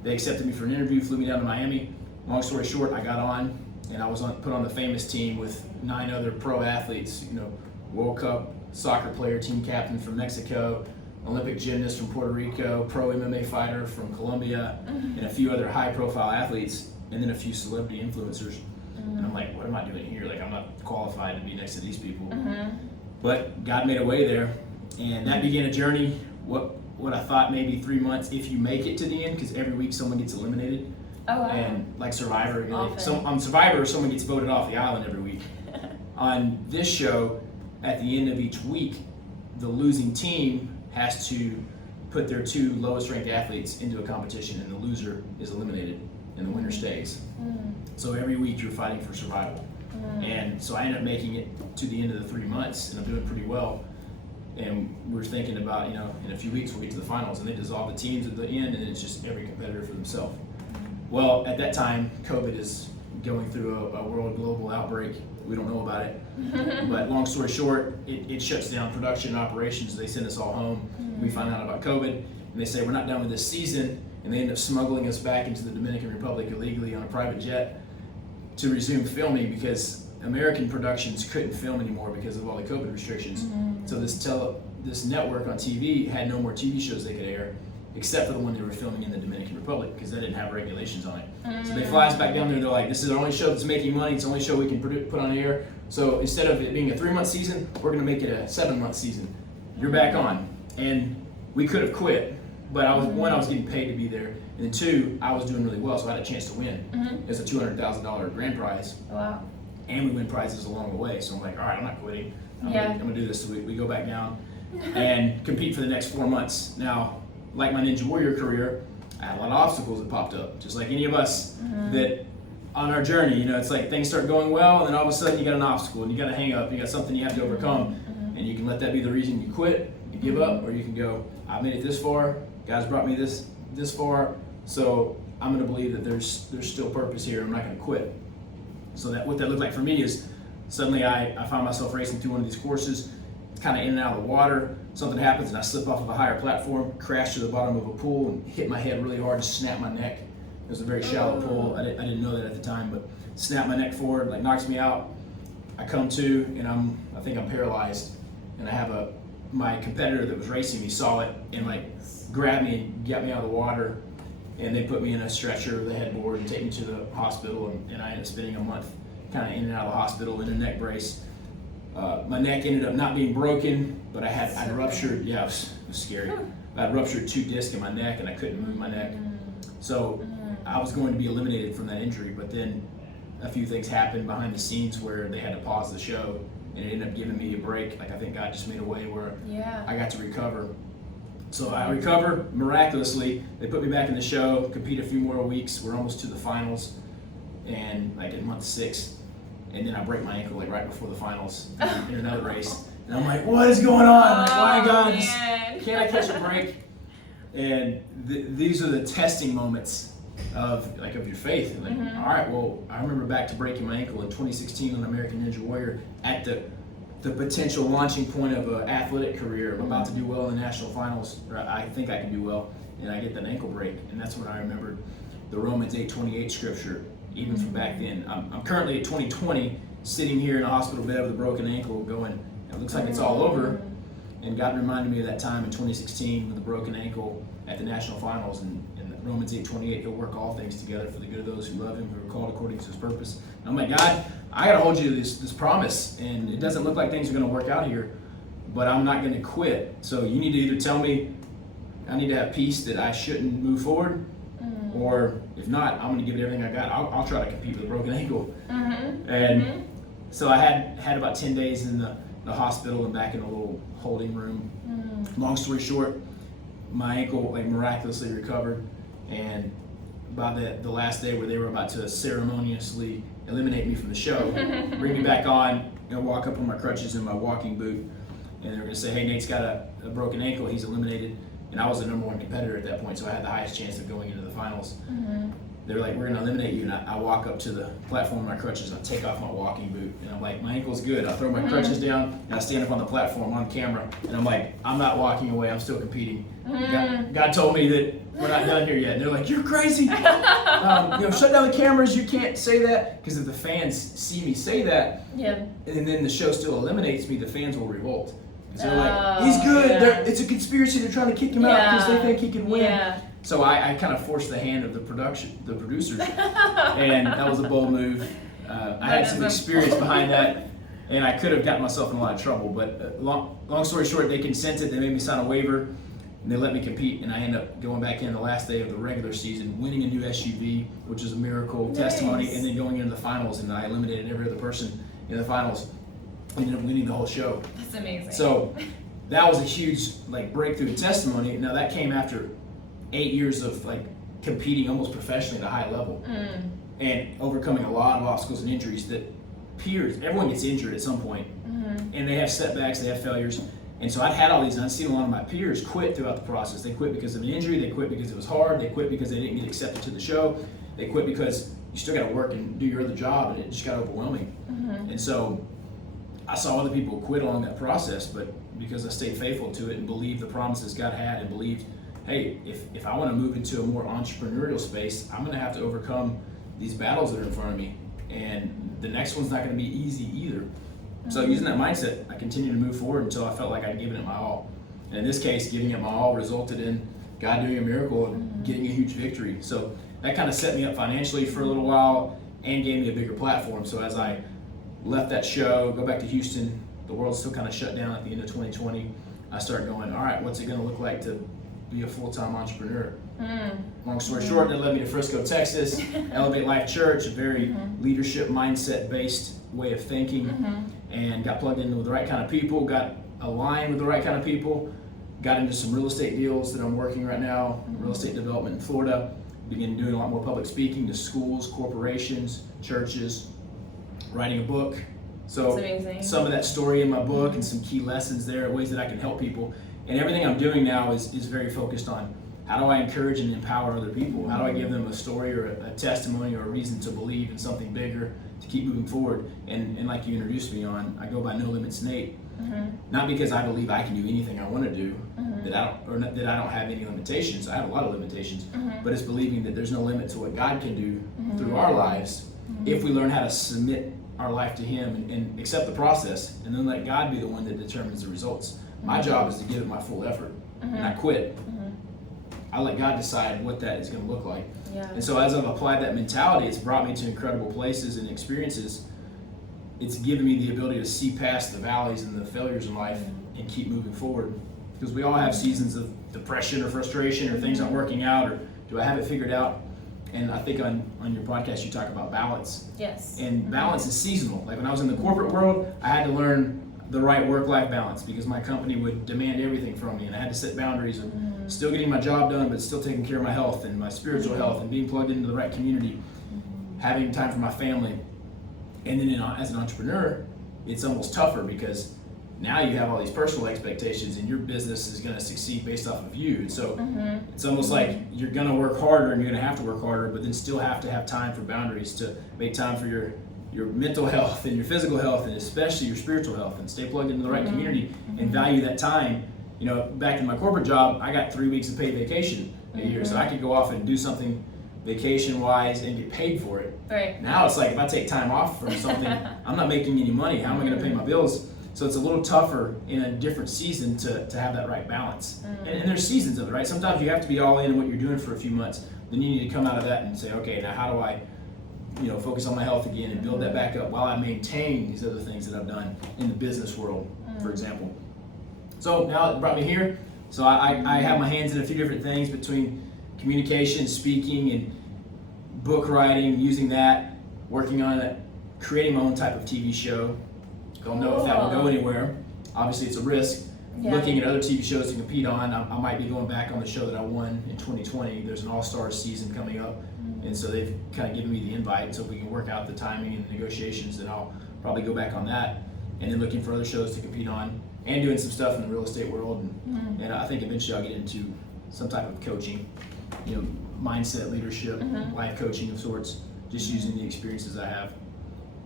they accepted me for an interview, flew me down to Miami. Long story short, I got on, and I was put on the famous team with 9 other pro athletes, you know, World Cup soccer player, team captain from Mexico, Olympic gymnast from Puerto Rico, pro MMA fighter from Colombia, and a few other high profile athletes, and then a few celebrity influencers. And I'm like, what am I doing here? Like, I'm not qualified to be next to these people. But God made a way there, and that began a journey. What I thought maybe 3 months if you make it to the end, because every week someone gets eliminated. Oh, wow. And like Survivor, on Survivor, someone gets voted off the island every week. On this show, at the end of each week, the losing team has to put their 2 lowest ranked athletes into a competition, and the loser is eliminated and the winner stays. So every week you're fighting for survival. And so I ended up making it to the end of the 3 months, and I'm doing pretty well. And we're thinking about, you know, in a few weeks we'll get to the finals, and they dissolve the teams at the end, and it's just every competitor for themselves. Well, at that time, COVID is going through a world global outbreak. We don't know about it. But long story short, it shuts down production and operations. They send us all home. We find out about COVID, and they say we're not done with this season, and they end up smuggling us back into the Dominican Republic illegally on a private jet to resume filming, because American productions couldn't film anymore because of all the COVID restrictions. So this network on TV had no more TV shows they could air, except for the one they were filming in the Dominican Republic, because they didn't have regulations on it. So they fly us back down there, and they're like, this is our only show that's making money, it's the only show we can put on air. So instead of it being a 3-month season, we're gonna make it a 7-month season. You're back on. And we could have quit, but I was getting paid to be there, and then 2, I was doing really well, so I had a chance to win. It's a $200,000 grand prize. Wow. And we win prizes along the way, so I'm like, all right, I'm not quitting. I'm gonna do this. So we go back down and compete for the next 4 months. Now, like my Ninja Warrior career, I had a lot of obstacles that popped up, just like any of us that on our journey, you know, it's like things start going well, and then all of a sudden you got an obstacle, and you got a hang up, you got something you have to overcome, and you can let that be the reason you quit, you give up, or you can go, I've made it this far, God's brought me this far, so I'm gonna believe that there's still purpose here, I'm not gonna quit. So what that looked like for me is, suddenly I found myself racing through one of these courses, kind of in and out of the water, something happens and I slip off of a higher platform, crash to the bottom of a pool, and hit my head really hard, just snap my neck. It was a very shallow pool, I didn't know that at the time, but snapped my neck forward, like knocks me out. I come to, and I think I'm paralyzed, and I have my competitor that was racing me saw it, and like grabbed me and got me out of the water, and they put me in a stretcher with a headboard and take me to the hospital, and I ended up spending a month kind of in and out of the hospital in a neck brace. My neck ended up not being broken, but I'd ruptured, it was scary. I'd ruptured 2 discs in my neck, and I couldn't move my neck. So I was going to be eliminated from that injury, but then a few things happened behind the scenes where they had to pause the show, and it ended up giving me a break. Like, I think God just made a way where I got to recover. So I recover miraculously. They put me back in the show, compete a few more weeks. We're almost to the finals, and like in month 6, and then I break my ankle like right before the finals in another race. And I'm like, what is going on? Like, why, God? Man. Can't I catch a break? And these are the testing moments of your faith. And like, all right, well, I remember back to breaking my ankle in 2016 on American Ninja Warrior at the potential launching point of an athletic career. I'm about to do well in the national finals, or I think I can do well, and I get that ankle break. And that's when I remembered the Romans 8:28 scripture, even from back then. I'm currently at 2020, sitting here in a hospital bed with a broken ankle going, it looks like it's all over. And God reminded me of that time in 2016 with a broken ankle at the national finals, and Romans 8:28, he'll work all things together for the good of those who love him, who are called according to his purpose. And I'm like, God, I got to hold you to this promise, and it doesn't look like things are going to work out here, but I'm not going to quit. So you need to either tell me I need to have peace that I shouldn't move forward, or if not, I'm going to give it everything I got. I'll try to compete with a broken ankle. And so I had about 10 days in the hospital and back in a little holding room. Long story short, my ankle miraculously recovered, and by the last day where they were about to ceremoniously eliminate me from the show, bring me back on, and walk up on my crutches in my walking boot, and they were going to say, hey, Nate's got a broken ankle, he's eliminated. And I was the number one competitor at that point, so I had the highest chance of going into the finals. They were like, we're going to eliminate you. And I walk up to the platform with my crutches, I take off my walking boot, and I'm like, my ankle's good. I throw my crutches down, and I stand up on the platform on camera, and I'm like, I'm not walking away, I'm still competing. God told me that we're not done here yet. And they're like, you're crazy. Shut down the cameras, you can't say that. Because if the fans see me say that, and then the show still eliminates me, the fans will revolt. So they're like, he's good. It's a conspiracy. They're trying to kick him out because they think he can win. So I kind of forced the hand of the producers, and that was a bold move. I had some experience behind that, and I could have gotten myself in a lot of trouble. But long story short, they consented. They made me sign a waiver, and they let me compete. And I ended up going back in the last day of the regular season, winning a new SUV, which is a miracle testimony, and then going into the finals. And I eliminated every other person in the finals. Ended up winning the whole show. That's amazing. So that was a huge breakthrough testimony. Now that came after 8 years of competing almost professionally at a high level, and overcoming a lot of obstacles and injuries that everyone gets injured at some point, and they have setbacks, they have failures. And so I'd had all these, and I'd seen a lot of my peers quit throughout the process. They quit because of an injury, they quit because it was hard, they quit because they didn't get accepted to the show, they quit because you still got to work and do your other job, and it just got overwhelming. And so I saw other people quit along that process, but because I stayed faithful to it and believed the promises God had, and believed, hey, if I want to move into a more entrepreneurial space, I'm going to have to overcome these battles that are in front of me, and the next one's not going to be easy either. So using that mindset, I continued to move forward until I felt like I'd given it my all. And in this case, giving it my all resulted in God doing a miracle and getting a huge victory. So that kind of set me up financially for a little while and gave me a bigger platform. So as I left that show, go back to Houston, the world still kind of shut down at the end of 2020. I started going, all right, what's it going to look like to be a full-time entrepreneur? Long story short, that led me to Frisco, Texas, Elevate Life Church, a very leadership mindset-based way of thinking, and got plugged in with the right kind of people, got aligned with the right kind of people, got into some real estate deals that I'm working right now, real estate development in Florida, began doing a lot more public speaking to schools, corporations, churches, writing a book. So some of that story in my book and some key lessons there, ways that I can help people. And everything I'm doing now is very focused on how do I encourage and empower other people? How do I give them a story or a testimony or a reason to believe in something bigger to keep moving forward? And like you introduced me on, I go by No Limits Nate. Not because I believe I can do anything I want to do, that I don't have any limitations. I have a lot of limitations, but it's believing that there's no limit to what God can do through our lives if we learn how to submit our life to Him and accept the process, and then let God be the one that determines the results. My job is to give it my full effort, and I quit. I let God decide what that is going to look like. And so as I've applied that mentality, it's brought me to incredible places and experiences. It's given me the ability to see past the valleys and the failures in life and keep moving forward. Because we all have seasons of depression or frustration or things aren't working out, or do I have it figured out? And I think on your podcast you talk about balance. Yes. And balance is seasonal. Like when I was in the corporate world, I had to learn the right work-life balance because my company would demand everything from me, and I had to set boundaries of still getting my job done, but still taking care of my health and my spiritual health and being plugged into the right community, having time for my family. And then as an entrepreneur, it's almost tougher because now you have all these personal expectations, and your business is going to succeed based off of you. And so it's almost like you're going to work harder, and you're going to have to work harder, but then still have to have time for boundaries, to make time for your mental health and your physical health, and especially your spiritual health, and stay plugged into the right community and value that time. You know, back in my corporate job, I got 3 weeks of paid vacation a year, so I could go off and do something vacation-wise and get paid for it. Right. Now it's like, if I take time off from something, I'm not making any money. How am I going to pay my bills? So it's a little tougher in a different season to have that right balance. And there's seasons of it, right? Sometimes you have to be all in what you're doing for a few months. Then you need to come out of that and say, okay, now how do I, focus on my health again and build that back up while I maintain these other things that I've done in the business world, for example. So now it brought me here. So I have my hands in a few different things between communication, speaking, and book writing, using that, working on it, creating my own type of TV show. Don't know if that will go anywhere. Obviously, it's a risk. Yeah. Looking at other TV shows to compete on. I might be going back on the show that I won in 2020. There's an All-Stars season coming up, and so they've kind of given me the invite, so if we can work out the timing and the negotiations, then I'll probably go back on that. And then looking for other shows to compete on, and doing some stuff in the real estate world. And I think eventually I'll get into some type of coaching, mindset, leadership, life coaching of sorts, just using the experiences I have.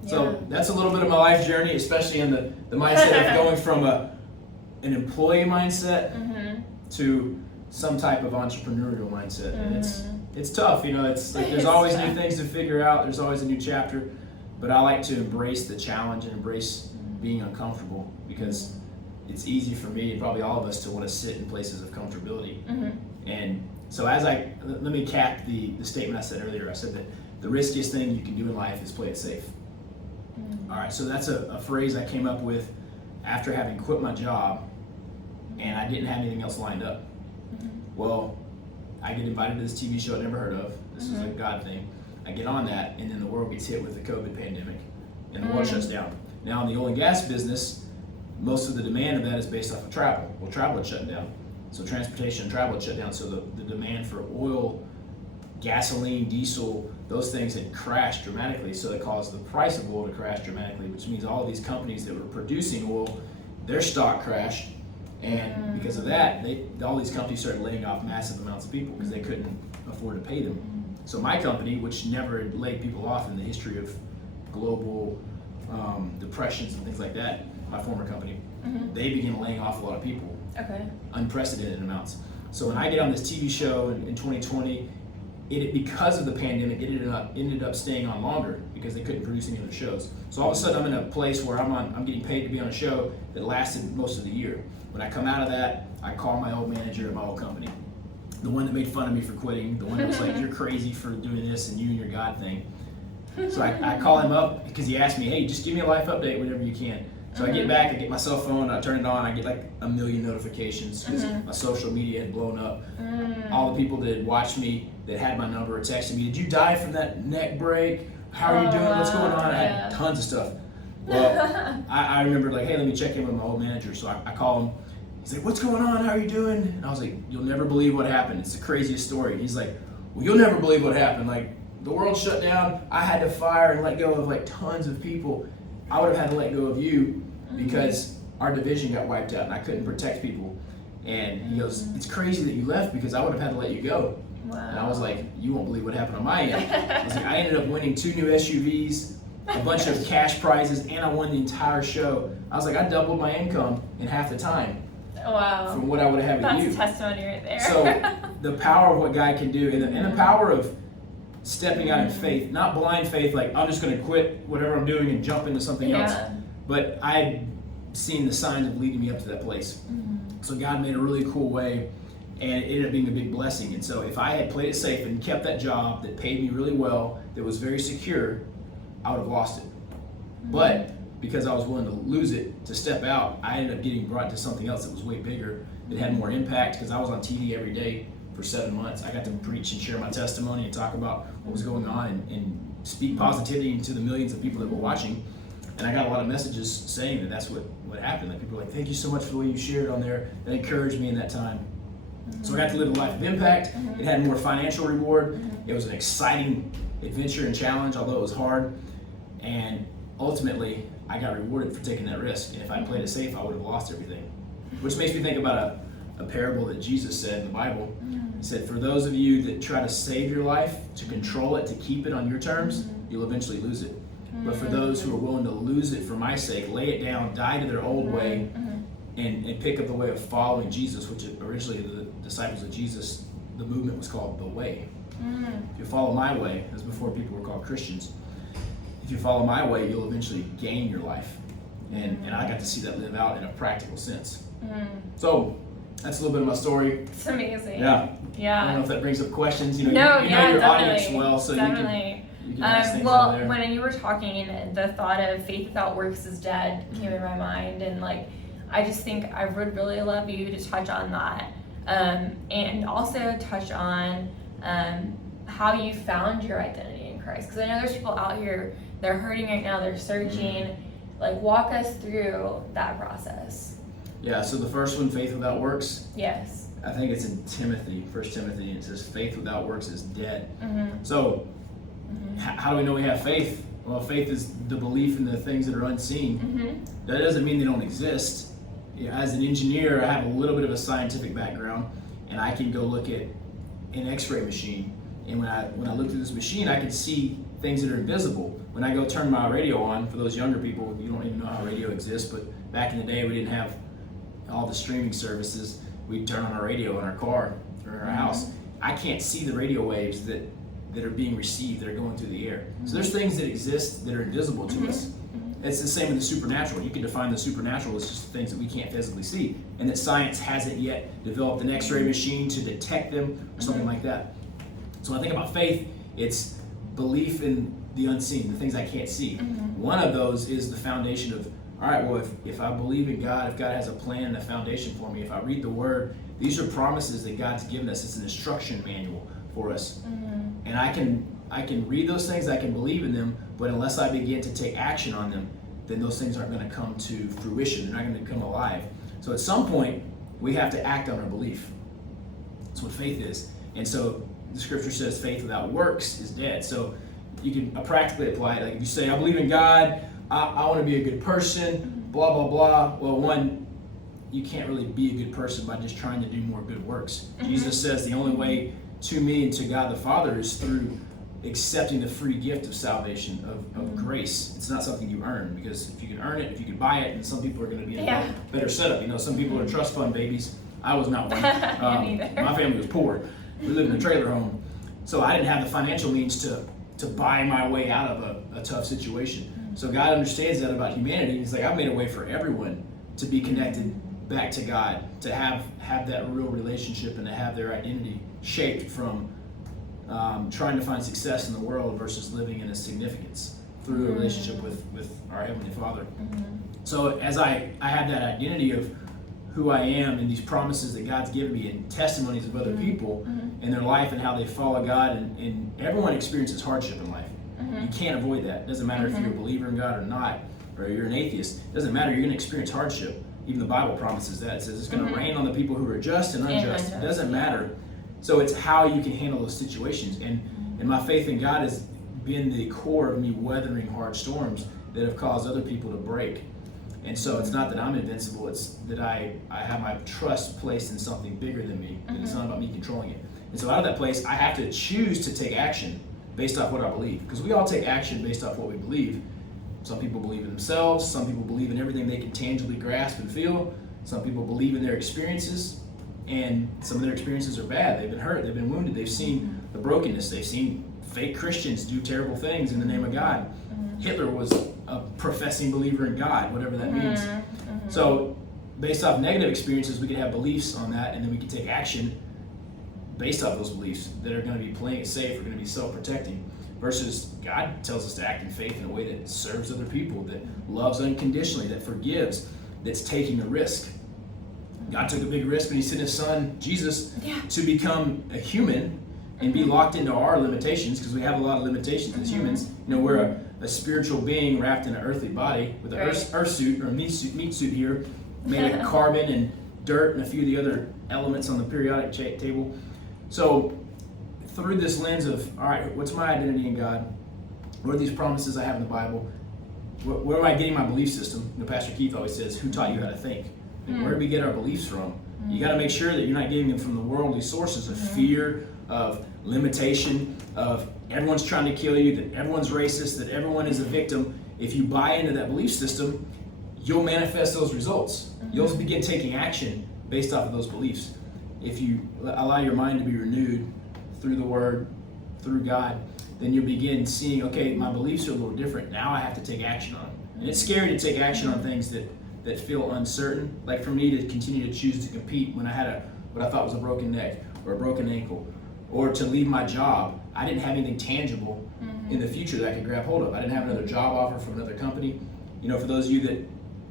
Yeah. So that's a little bit of my life journey, especially in the mindset of going from an employee mindset to some type of entrepreneurial mindset. And it's tough, it's like there's always new things to figure out, there's always a new chapter, but I like to embrace the challenge and embrace being uncomfortable, because it's easy for me and probably all of us to want to sit in places of comfortability. And so let me cap the statement I said earlier. I said that the riskiest thing you can do in life is play it safe. All right, so that's a phrase I came up with after having quit my job, and I didn't have anything else lined up. Well, I get invited to this TV show I'd never heard of. This is a God thing. I get on that, and then the world gets hit with the COVID pandemic, and the world shuts down. Now, in the oil and gas business, most of the demand of that is based off of travel. Well, travel had shut down. So transportation and travel had shut down. So the demand for oil, gasoline, diesel, those things had crashed dramatically. So it caused the price of oil to crash dramatically, which means all of these companies that were producing oil, their stock crashed. And because of that, all these companies started laying off massive amounts of people because they couldn't afford to pay them. So my company, which never had laid people off in the history of global depressions and things like that, my former company, they began laying off a lot of people. Okay. Unprecedented amounts. So when I get on this TV show in 2020, because of the pandemic, it ended up staying on longer because they couldn't produce any other shows. So all of a sudden I'm in a place where I'm getting paid to be on a show that lasted most of the year. When I come out of that, I call my old manager at my old company, the one that made fun of me for quitting, the one that was like, you're crazy for doing this and you and your God thing. So I call him up because he asked me, hey, just give me a life update whenever you can. So I get back, I get my cell phone, I turn it on, I get like 1 million notifications because my social media had blown up. All the people that had watched me, that had my number, are texting me, did you die from that neck break? How are you doing? What's going on? I had tons of stuff. Well, I remember like, hey, let me check in with my old manager. So I call him. He's like, what's going on? How are you doing? And I was like, you'll never believe what happened. It's the craziest story. And he's like, well, you'll never believe what happened. Like, the world shut down. I had to fire and let go of like tons of people. I would have had to let go of you because our division got wiped out and I couldn't protect people. And he goes, it's crazy that you left because I would have had to let you go. Wow. And I was like, you won't believe what happened on my end. I was like, I ended up winning 2 new SUVs, a bunch of cash prizes, and I won the entire show. I was like, I doubled my income in half the time. Wow. From what I would have had with you. That's testimony right there. So the power of what God can do, and the power of stepping out in faith, not blind faith, like I'm just going to quit whatever I'm doing and jump into something else. But I've seen the signs of leading me up to that place. So God made a really cool way, and it ended up being a big blessing. And so if I had played it safe and kept that job that paid me really well, that was very secure, I would have lost it. But because I was willing to lose it, to step out, I ended up getting brought to something else that was way bigger, that had more impact, because I was on TV every day for 7 months. I got to preach and share my testimony and talk about what was going on and speak positivity into the millions of people that were watching. And I got a lot of messages saying that that's what happened. Like, people were like, thank you so much for the way you shared on there. That encouraged me in that time. So I got to live a life of impact. It had more financial reward. It was an exciting adventure and challenge, although it was hard. And ultimately, I got rewarded for taking that risk. And if I played it safe, I would have lost everything. Which makes me think about a parable that Jesus said in the Bible. He said, for those of you that try to save your life, to control it, to keep it on your terms, you'll eventually lose it. But for those who are willing to lose it for my sake, lay it down, die to their old way, and pick up the way of following Jesus, which originally the disciples of Jesus, the movement was called the way. If you follow my way, as before people were called Christians, if you follow my way, you'll eventually gain your life. And I got to see that live out in a practical sense. So that's a little bit of my story. It's amazing. Yeah. Yeah. I don't know if that brings up questions. You know, No, you yeah, know your definitely. audience well, so Definitely. you can ask things Well, over there. when you were talking, the thought of faith without works is dead came in my mind, and like, I just think I would really love you to touch on that, and also touch on how you found your identity in Christ. Because I know there's people out here, they're hurting right now, they're searching. Like, walk us through that process. Yeah, so the first one, faith without works, Yes. I think it's in Timothy, 1 Timothy, and it says faith without works is dead. Mm-hmm. So how do we know we have faith? Well, faith is the belief in the things that are unseen. Mm-hmm. That doesn't mean they don't exist. As an engineer, I have a little bit of a scientific background, and I can go look at an X-ray machine. And when I look through this machine, I can see things that are invisible. When I go turn my radio on, for those younger people, you don't even know how radio exists, but back in the day, we didn't have all the streaming services. We'd turn on our radio in our car or in our house. I can't see the radio waves that are being received, that are going through the air. So there's things that exist that are invisible to us. It's the same with the supernatural. You can define the supernatural as just things that we can't physically see, and that science hasn't yet developed an X-ray machine to detect them or something like that. So when I think about faith, it's belief in the unseen, the things I can't see. One of those is the foundation of, all right, well, if I believe in God, if God has a plan and a foundation for me, if I read the Word, these are promises that God's given us. It's an instruction manual for us. And I can read those things, I can believe in them, but unless I begin to take action on them, then those things aren't going to come to fruition. They're not going to come alive. So at some point, we have to act on our belief. That's what faith is. And so the scripture says faith without works is dead. So you can practically apply it. Like if you say, I believe in God, I want to be a good person, blah, blah, blah. Well, one, you can't really be a good person by just trying to do more good works. Jesus says the only way to me and to God the Father is through accepting the free gift of salvation, of grace. It's not something you earn, because if you can earn it, if you can buy it, then some people are going to be in a better setup. You know, some people are trust fund babies. I was not one. My family was poor. We lived in a trailer home. So I didn't have the financial means to buy my way out of a tough situation. So God understands that about humanity. He's like, I've made a way for everyone to be connected back to God, to have that real relationship and to have their identity shaped from trying to find success in the world versus living in a significance through a relationship with our Heavenly Father. So as I have that identity of who I am and these promises that God's given me and testimonies of other people in their life and how they follow God, and everyone experiences hardship in life. You can't avoid that. It doesn't matter if you're a believer in God or not, or you're an atheist. It doesn't matter. You're going to experience hardship. Even the Bible promises that. It says it's going to rain on the people who are just and unjust. It doesn't matter. So it's how you can handle those situations. And my faith in God has been the core of me weathering hard storms that have caused other people to break. And so it's not that I'm invincible, it's that I have my trust placed in something bigger than me. And it's not about me controlling it. And so out of that place, I have to choose to take action based off what I believe. Because we all take action based off what we believe. Some people believe in themselves. Some people believe in everything they can tangibly grasp and feel. Some people believe in their experiences. And some of their experiences are bad. They've been hurt. They've been wounded. They've seen the brokenness. They've seen fake Christians do terrible things in the name of God. Hitler was a professing believer in God, whatever that means. So based off negative experiences, we could have beliefs on that, and then we can take action based off those beliefs that are going to be playing it safe, are going to be self-protecting. Versus God tells us to act in faith in a way that serves other people, that loves unconditionally, that forgives, that's taking a risk. God took a big risk when he sent his son, Jesus, to become a human and be locked into our limitations, because we have a lot of limitations as humans. You know, we're a spiritual being wrapped in an earthly body with an earth suit, or a meat suit here, made of carbon and dirt and a few of the other elements on the periodic table. So through this lens of, all right, what's my identity in God? What are these promises I have in the Bible? where am I getting my belief system? Pastor Keith always says, who taught you how to think? And where do we get our beliefs from? You got to make sure that you're not getting them from the worldly sources of fear, of limitation, of everyone's trying to kill you, that everyone's racist, that everyone is a victim. If you buy into that belief system, you'll manifest those results. You'll begin taking action based off of those beliefs. If you allow your mind to be renewed through the Word, through God, then you'll begin seeing, okay, my beliefs are a little different. Now I have to take action on them. And it's scary to take action on things that feel uncertain. Like for me to continue to choose to compete when I had what I thought was a broken neck or a broken ankle, or to leave my job. I didn't have anything tangible in the future that I could grab hold of. I didn't have another job offer from another company. You know, for those of you that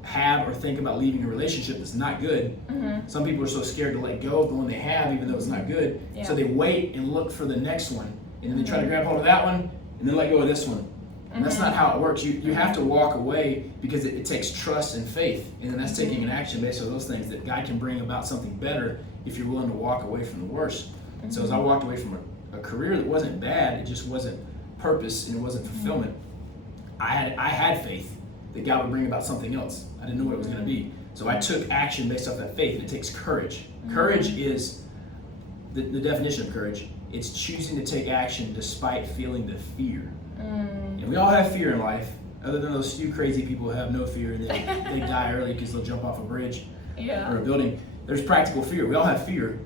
have or think about leaving a relationship that's not good, some people are so scared to let go of the one they have, even though it's not good. Yeah. So they wait and look for the next one, and then they try to grab hold of that one, and then let go of this one. And that's not how it works. You have to walk away because it takes trust and faith, and then that's taking an action based on those things that God can bring about something better if you're willing to walk away from the worst. And so as I walked away from a career that wasn't bad, it just wasn't purpose and it wasn't fulfillment, I had faith that God would bring about something else. I didn't know what it was going to be. So I took action based off that faith, and it takes courage. Courage is the definition of courage. It's choosing to take action despite feeling the fear. And we all have fear in life, other than those few crazy people who have no fear and they die early because they'll jump off a bridge or a building. There's practical fear. We all have fear,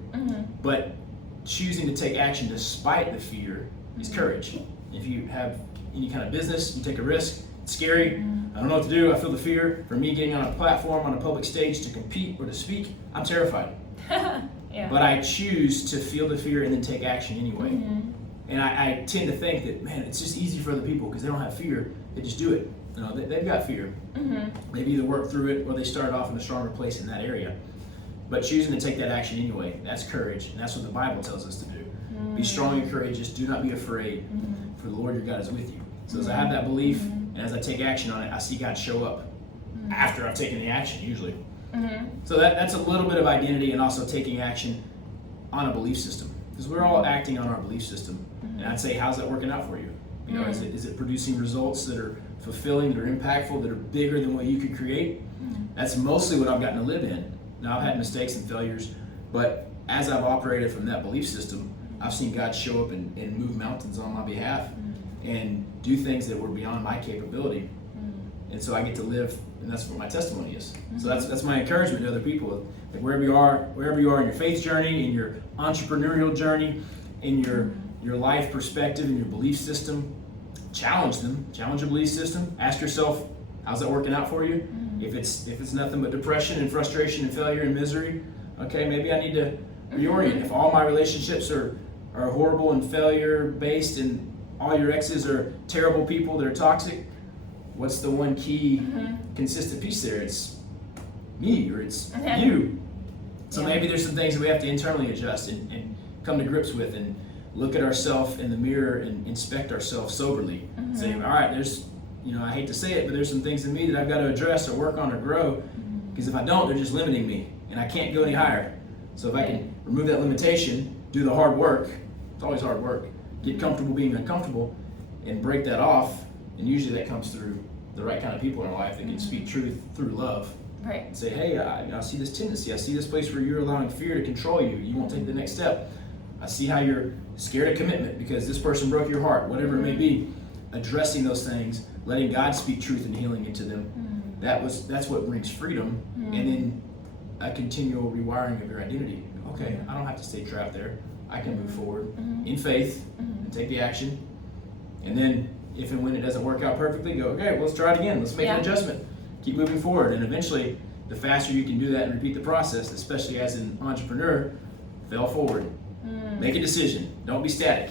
but choosing to take action despite the fear is courage. If you have any kind of business, you take a risk. It's scary. I don't know what to do. I feel the fear. For me, getting on a platform, on a public stage to compete or to speak, I'm terrified. But I choose to feel the fear and then take action anyway. And I tend to think that, man, it's just easy for other people because they don't have fear. They just do it. You know, they've got fear. They've either worked through it or they started off in a stronger place in that area. But choosing to take that action anyway, that's courage. And that's what the Bible tells us to do. Be strong and courageous. Do not be afraid, for the Lord your God is with you. So as I have that belief and as I take action on it, I see God show up after I've taken the action, usually. So that's a little bit of identity and also taking action on a belief system. Because we're all acting on our belief system. And I'd say, how's that working out for you? You know, is it producing results that are fulfilling, that are impactful, that are bigger than what you could create? That's mostly what I've gotten to live in. Now, I've had mistakes and failures, but as I've operated from that belief system, I've seen God show up and move mountains on my behalf and do things that were beyond my capability. And so I get to live, and that's what my testimony is. So that's my encouragement to other people. Like wherever you are in your faith journey, in your entrepreneurial journey, in your life perspective, in your belief system, challenge them. Challenge your belief system. Ask yourself, how's that working out for you? If it's nothing but depression and frustration and failure and misery, okay, maybe I need to reorient. If all my relationships are horrible and failure based and all your exes are terrible people that are toxic, what's the one key consistent piece there? It's me, or it's you. So maybe there's some things that we have to internally adjust and come to grips with, and look at ourselves in the mirror and inspect ourselves soberly. Say, all right, there's, you know, I hate to say it, but there's some things in me that I've got to address or work on or grow, because if I don't, they're just limiting me and I can't go any higher. So if I can remove that limitation, do the hard work, it's always hard work, get comfortable being uncomfortable and break that off, and usually that comes through the right kind of people in our life that can speak truth through love. Right. And say, hey, I see this tendency. I see this place where you're allowing fear to control you. You won't take the next step. I see how you're scared of commitment because this person broke your heart, whatever it may be. Addressing those things, letting God speak truth and healing into them. That's what brings freedom. And then a continual rewiring of your identity. Okay, I don't have to stay trapped there. I can move forward in faith and take the action. And then if and when it doesn't work out perfectly, go, okay, well, let's try it again. Let's make an adjustment. Keep moving forward. And eventually, the faster you can do that and repeat the process, especially as an entrepreneur, fail forward. Make a decision. Don't be static.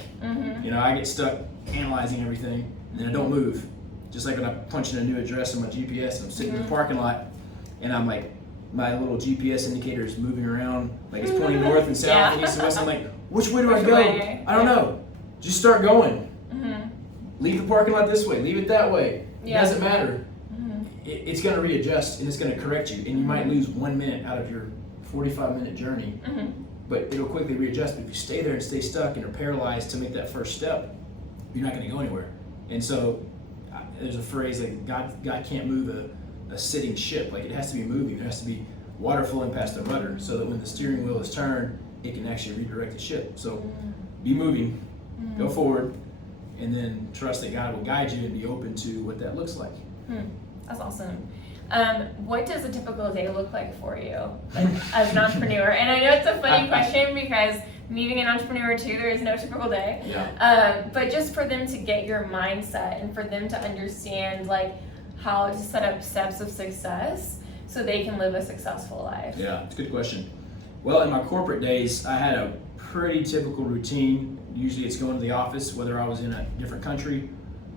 You know, I get stuck analyzing everything, and then I don't move. Just like when I punch in a new address on my GPS, and I'm sitting in the parking lot, and I'm like, my little GPS indicator is moving around, like it's pointing north and south and east and west. I'm like, which way do I go? I don't know. Just start going. Leave the parking lot this way. Leave it that way. It doesn't matter. It's going to readjust, and it's going to correct you, and you might lose 1 minute out of your 45-minute journey, but it'll quickly readjust. But if you stay there and stay stuck and are paralyzed to make that first step, you're not going to go anywhere. And so there's a phrase like God can't move a sitting ship. Like, it has to be moving. There has to be water flowing past the rudder so that when the steering wheel is turned, it can actually redirect the ship. So be moving, go forward, and then trust that God will guide you and be open to what that looks like. That's awesome. What does a typical day look like for you, like, as an entrepreneur? And I know it's a funny question because me being an entrepreneur too, there is no typical day. Yeah. But just for them to get your mindset and for them to understand like how to set up steps of success so they can live a successful life. Yeah, it's a good question. Well, in my corporate days, I had a pretty typical routine. Usually it's going to the office, whether I was in a different country,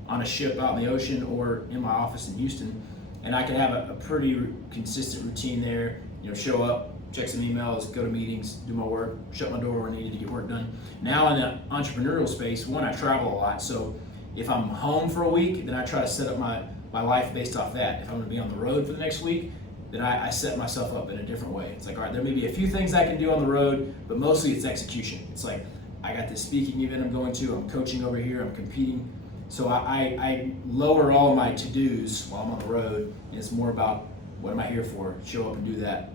on a ship out in the ocean, or in my office in Houston. And I could have a pretty consistent routine there. Show up, check some emails, go to meetings, do my work, shut my door when I needed to get work done. Now in the entrepreneurial space, one, I travel a lot. So if I'm home for a week, then I try to set up my life based off that. If I'm gonna be on the road for the next week, then I set myself up in a different way. It's like, all right, there may be a few things I can do on the road, but mostly it's execution. It's like, I got this speaking event I'm going to, I'm coaching over here, I'm competing. So I lower all my to-dos while I'm on the road, and it's more about what am I here for? Show up and do that.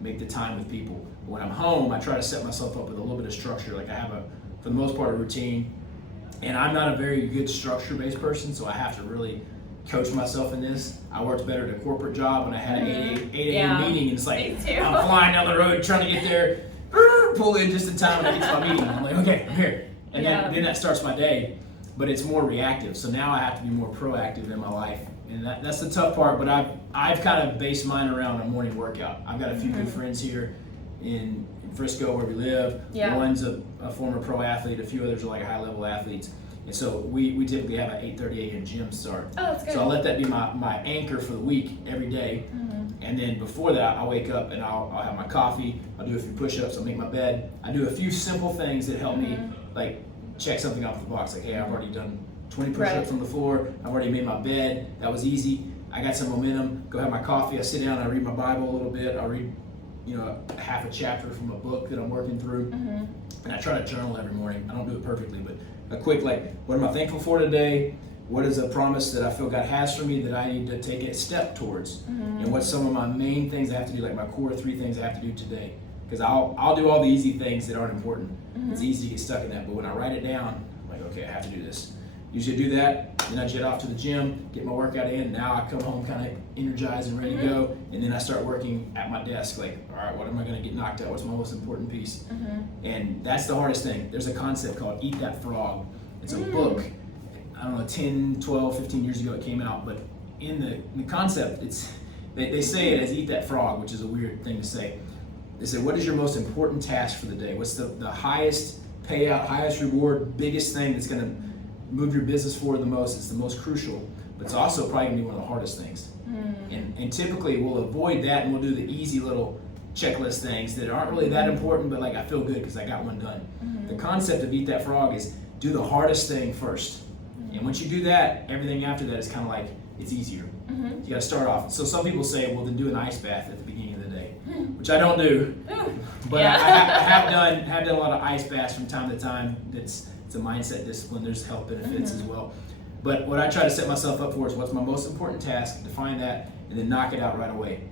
Make the time with people. But when I'm home, I try to set myself up with a little bit of structure. Like, I have for the most part, a routine. And I'm not a very good structure-based person, so I have to really coach myself in this. I worked better at a corporate job when I had an 8 a.m. meeting, and it's like, I'm flying down the road trying to get there, pull in just in time when I get to my meeting. I'm like, okay, I'm here. And then that starts my day. But it's more reactive. So now I have to be more proactive in my life. And that's the tough part, but I've kind of based mine around a morning workout. I've got a few good friends here in Frisco where we live. One's a former pro athlete, a few others are like high-level athletes. And so we typically have an 8:30 a.m. gym start. Oh, that's good. So I'll let that be my anchor for the week every day. And then before that, I'll wake up and I'll have my coffee, I'll do a few push-ups, I'll make my bed. I do a few simple things that help me, like, check something off the box. Like, hey, I've already done 20 push-ups on the floor. I've already made my bed. That was easy. I got some momentum. Go have my coffee. I sit down. I read my Bible a little bit. I read, half a chapter from a book that I'm working through. And I try to journal every morning. I don't do it perfectly, but a quick, like, what am I thankful for today? What is a promise that I feel God has for me that I need to take a step towards? And what's some of my main things I have to do, like my core 3 things I have to do today? Because I'll do all the easy things that aren't important. It's easy to get stuck in that, but when I write it down, I'm like, okay, I have to do this. Usually I do that, then I jet off to the gym, get my workout in. Now I come home kind of energized and ready to go, and then I start working at my desk. Like, all right, what am I going to get knocked out? What's my most important piece? And that's the hardest thing. There's a concept called Eat That Frog. It's a book. I don't know, 10, 12, 15 years ago it came out, but in the concept, they say it as Eat That Frog, which is a weird thing to say. They say, what is your most important task for the day? What's the highest payout, highest reward, biggest thing that's going to move your business forward the most? It's the most crucial, but it's also probably going to be one of the hardest things. And typically we'll avoid that and we'll do the easy little checklist things that aren't really that important, but like, I feel good because I got one done. The concept of Eat That Frog is do the hardest thing first. And once you do that, everything after that is kind of like, it's easier. You got to start off. So some people say, well, then do an ice bath at the beginning of the day, which I don't do. But I have done a lot of ice baths from time to time. It's a mindset discipline. There's health benefits as well. But what I try to set myself up for is what's my most important task, define that, and then knock it out right away.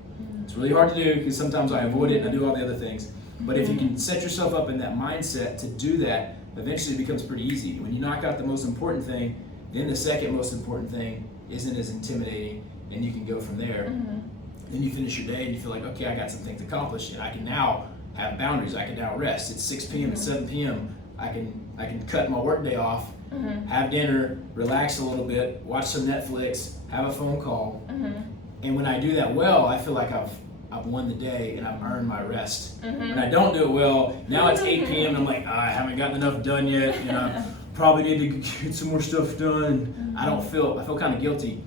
It's really hard to do because sometimes I avoid it and I do all the other things. But if you can set yourself up in that mindset to do that, eventually it becomes pretty easy. When you knock out the most important thing, then the second most important thing isn't as intimidating, and you can go from there. Then you finish your day and you feel like, okay, I got some things accomplished, and I can now have boundaries. I can now rest. It's 6 p.m. and 7 p.m. I can cut my work day off, have dinner, relax a little bit, watch some Netflix, have a phone call. And when I do that well, I feel like I've won the day and I've earned my rest. When I don't do it well, now it's 8 p.m. and I'm like, I haven't gotten enough done yet, and I probably need to get some more stuff done. I feel kind of guilty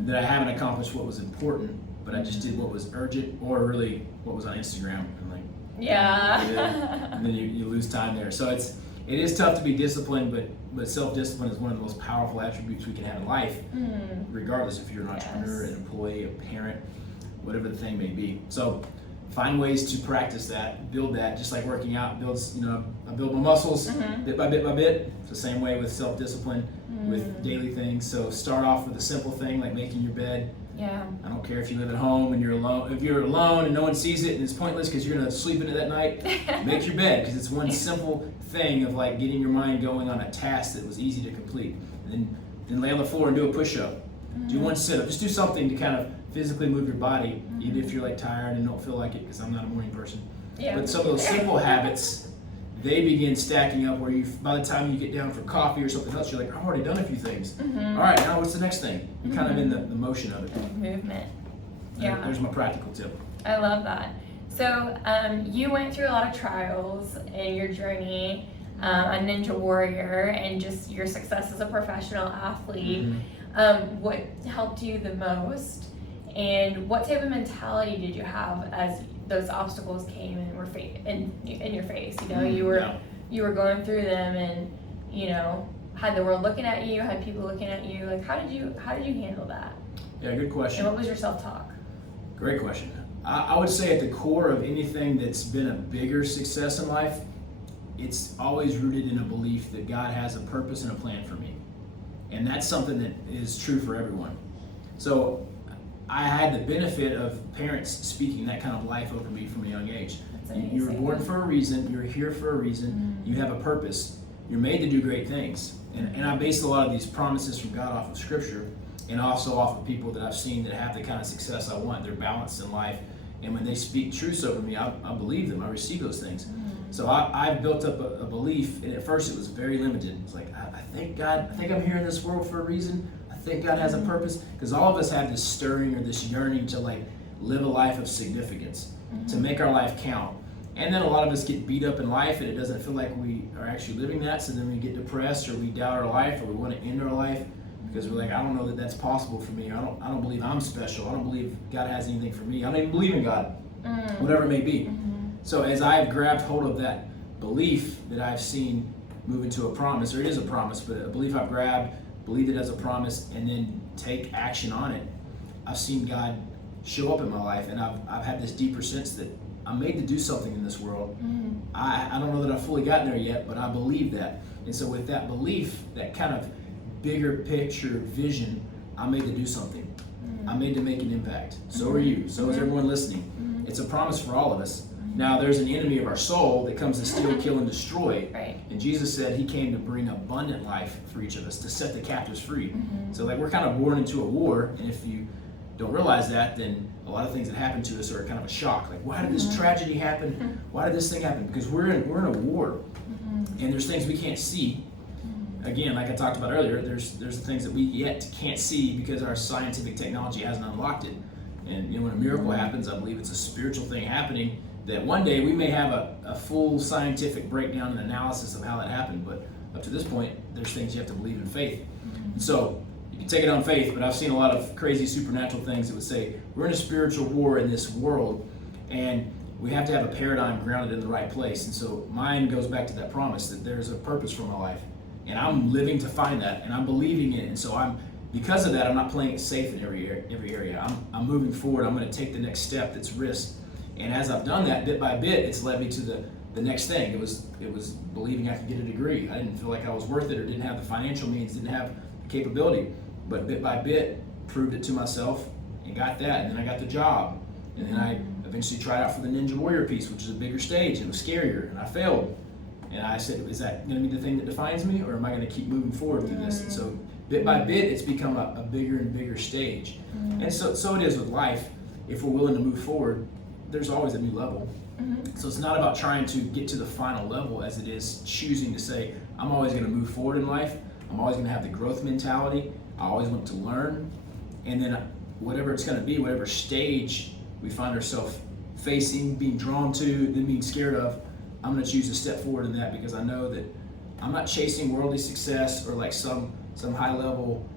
that I haven't accomplished what was important, but I just did what was urgent or really what was on Instagram. I'm like, and then you lose time there. So it is tough to be disciplined, but self-discipline is one of the most powerful attributes we can have in life, regardless if you're an entrepreneur, an employee, a parent, whatever the thing may be. So find ways to practice that, build that, just like working out builds, I build my muscles bit by bit by bit. It's the same way with self-discipline. with daily things. So start off with a simple thing like making your bed. Yeah. I don't care if you live at home and you're alone. If you're alone and no one sees it and it's pointless because you're gonna sleep in it that night, make your bed, because it's one simple thing of like getting your mind going on a task that was easy to complete. And then lay on the floor and do a push-up. Do one sit-up. Just do something to kind of physically move your body, even if you're like tired and don't feel like it, because I'm not a morning person. Yeah. But some of those simple habits, they begin stacking up where by the time you get down for coffee or something else, you're like, I've already done a few things. All right, now what's the next thing? You're kind of in the motion of it. Movement. Yeah. There's my practical tip. I love that. So you went through a lot of trials in your journey, a Ninja Warrior, and just your success as a professional athlete. What helped you the most, and what type of mentality did you have as those obstacles came and were in your face? You know, you were going through them, and you know, had the world looking at you, had people looking at you. Like, how did you handle that? Yeah, good question. And what was your self-talk? Great question. I would say at the core of anything that's been a bigger success in life, it's always rooted in a belief that God has a purpose and a plan for me. And that's something that is true for everyone. So I had the benefit of parents speaking that kind of life over me from a young age. You were born for a reason, you're here for a reason, you have a purpose, you're made to do great things. And I base a lot of these promises from God off of Scripture, and also off of people that I've seen that have the kind of success I want. They're balanced in life, and when they speak truths over me, I believe them, I receive those things. So I've built up a belief, and at first it was very limited. It's like, I think I'm here in this world for a reason. I think God has a purpose, because all of us have this stirring or this yearning to like live a life of significance, to make our life count. And then a lot of us get beat up in life, and it doesn't feel like we are actually living that, so then we get depressed, or we doubt our life, or we want to end our life, because we're like, I don't know that that's possible for me. I don't believe I'm special. I don't believe God has anything for me. I don't even believe in God, whatever it may be. So as I have grabbed hold of that belief that I've seen move into a promise, or it is a promise, but a belief I've grabbed, believed it as a promise, and then take action on it, I've seen God show up in my life, and I've had this deeper sense that I'm made to do something in this world. I don't know that I've fully gotten there yet, but I believe that. And so with that belief, that kind of bigger picture vision, I'm made to do something. I'm made to make an impact. So are you. So is everyone listening. It's a promise for all of us. Now, there's an enemy of our soul that comes to steal, kill, and destroy. Right. And Jesus said he came to bring abundant life for each of us, to set the captives free. So like we're kind of born into a war, and if you don't realize that, then a lot of things that happen to us are kind of a shock. Like, why did this tragedy happen? Why did this thing happen? Because we're in a war, and there's things we can't see. Again, like I talked about earlier, there's the things that we yet can't see because our scientific technology hasn't unlocked it. And you know, when a miracle happens, I believe it's a spiritual thing happening, that one day we may have a full scientific breakdown and analysis of how that happened. But up to this point, there's things you have to believe in faith. And so you can take it on faith, but I've seen a lot of crazy supernatural things that would say we're in a spiritual war in this world, and we have to have a paradigm grounded in the right place. And so mine goes back to that promise that there's a purpose for my life, and I'm living to find that, and I'm believing it. And so because of that, I'm not playing it safe in every area. I'm moving forward. I'm going to take the next step that's risked. And as I've done that, bit by bit, it's led me to the next thing. It was believing I could get a degree. I didn't feel like I was worth it, or didn't have the financial means, didn't have the capability. But bit by bit, proved it to myself and got that. And then I got the job. And then I eventually tried out for the Ninja Warrior piece, which is a bigger stage. It was scarier, and I failed. And I said, is that going to be the thing that defines me, or am I going to keep moving forward through this? And so bit by bit, it's become a bigger and bigger stage. And so it is with life. If we're willing to move forward, there's always a new level. So it's not about trying to get to the final level as it is choosing to say, I'm always going to move forward in life. I'm always going to have the growth mentality. I always want to learn. And then whatever it's going to be, whatever stage we find ourselves facing, being drawn to, then being scared of, I'm going to choose to step forward in that, because I know that I'm not chasing worldly success or like some high level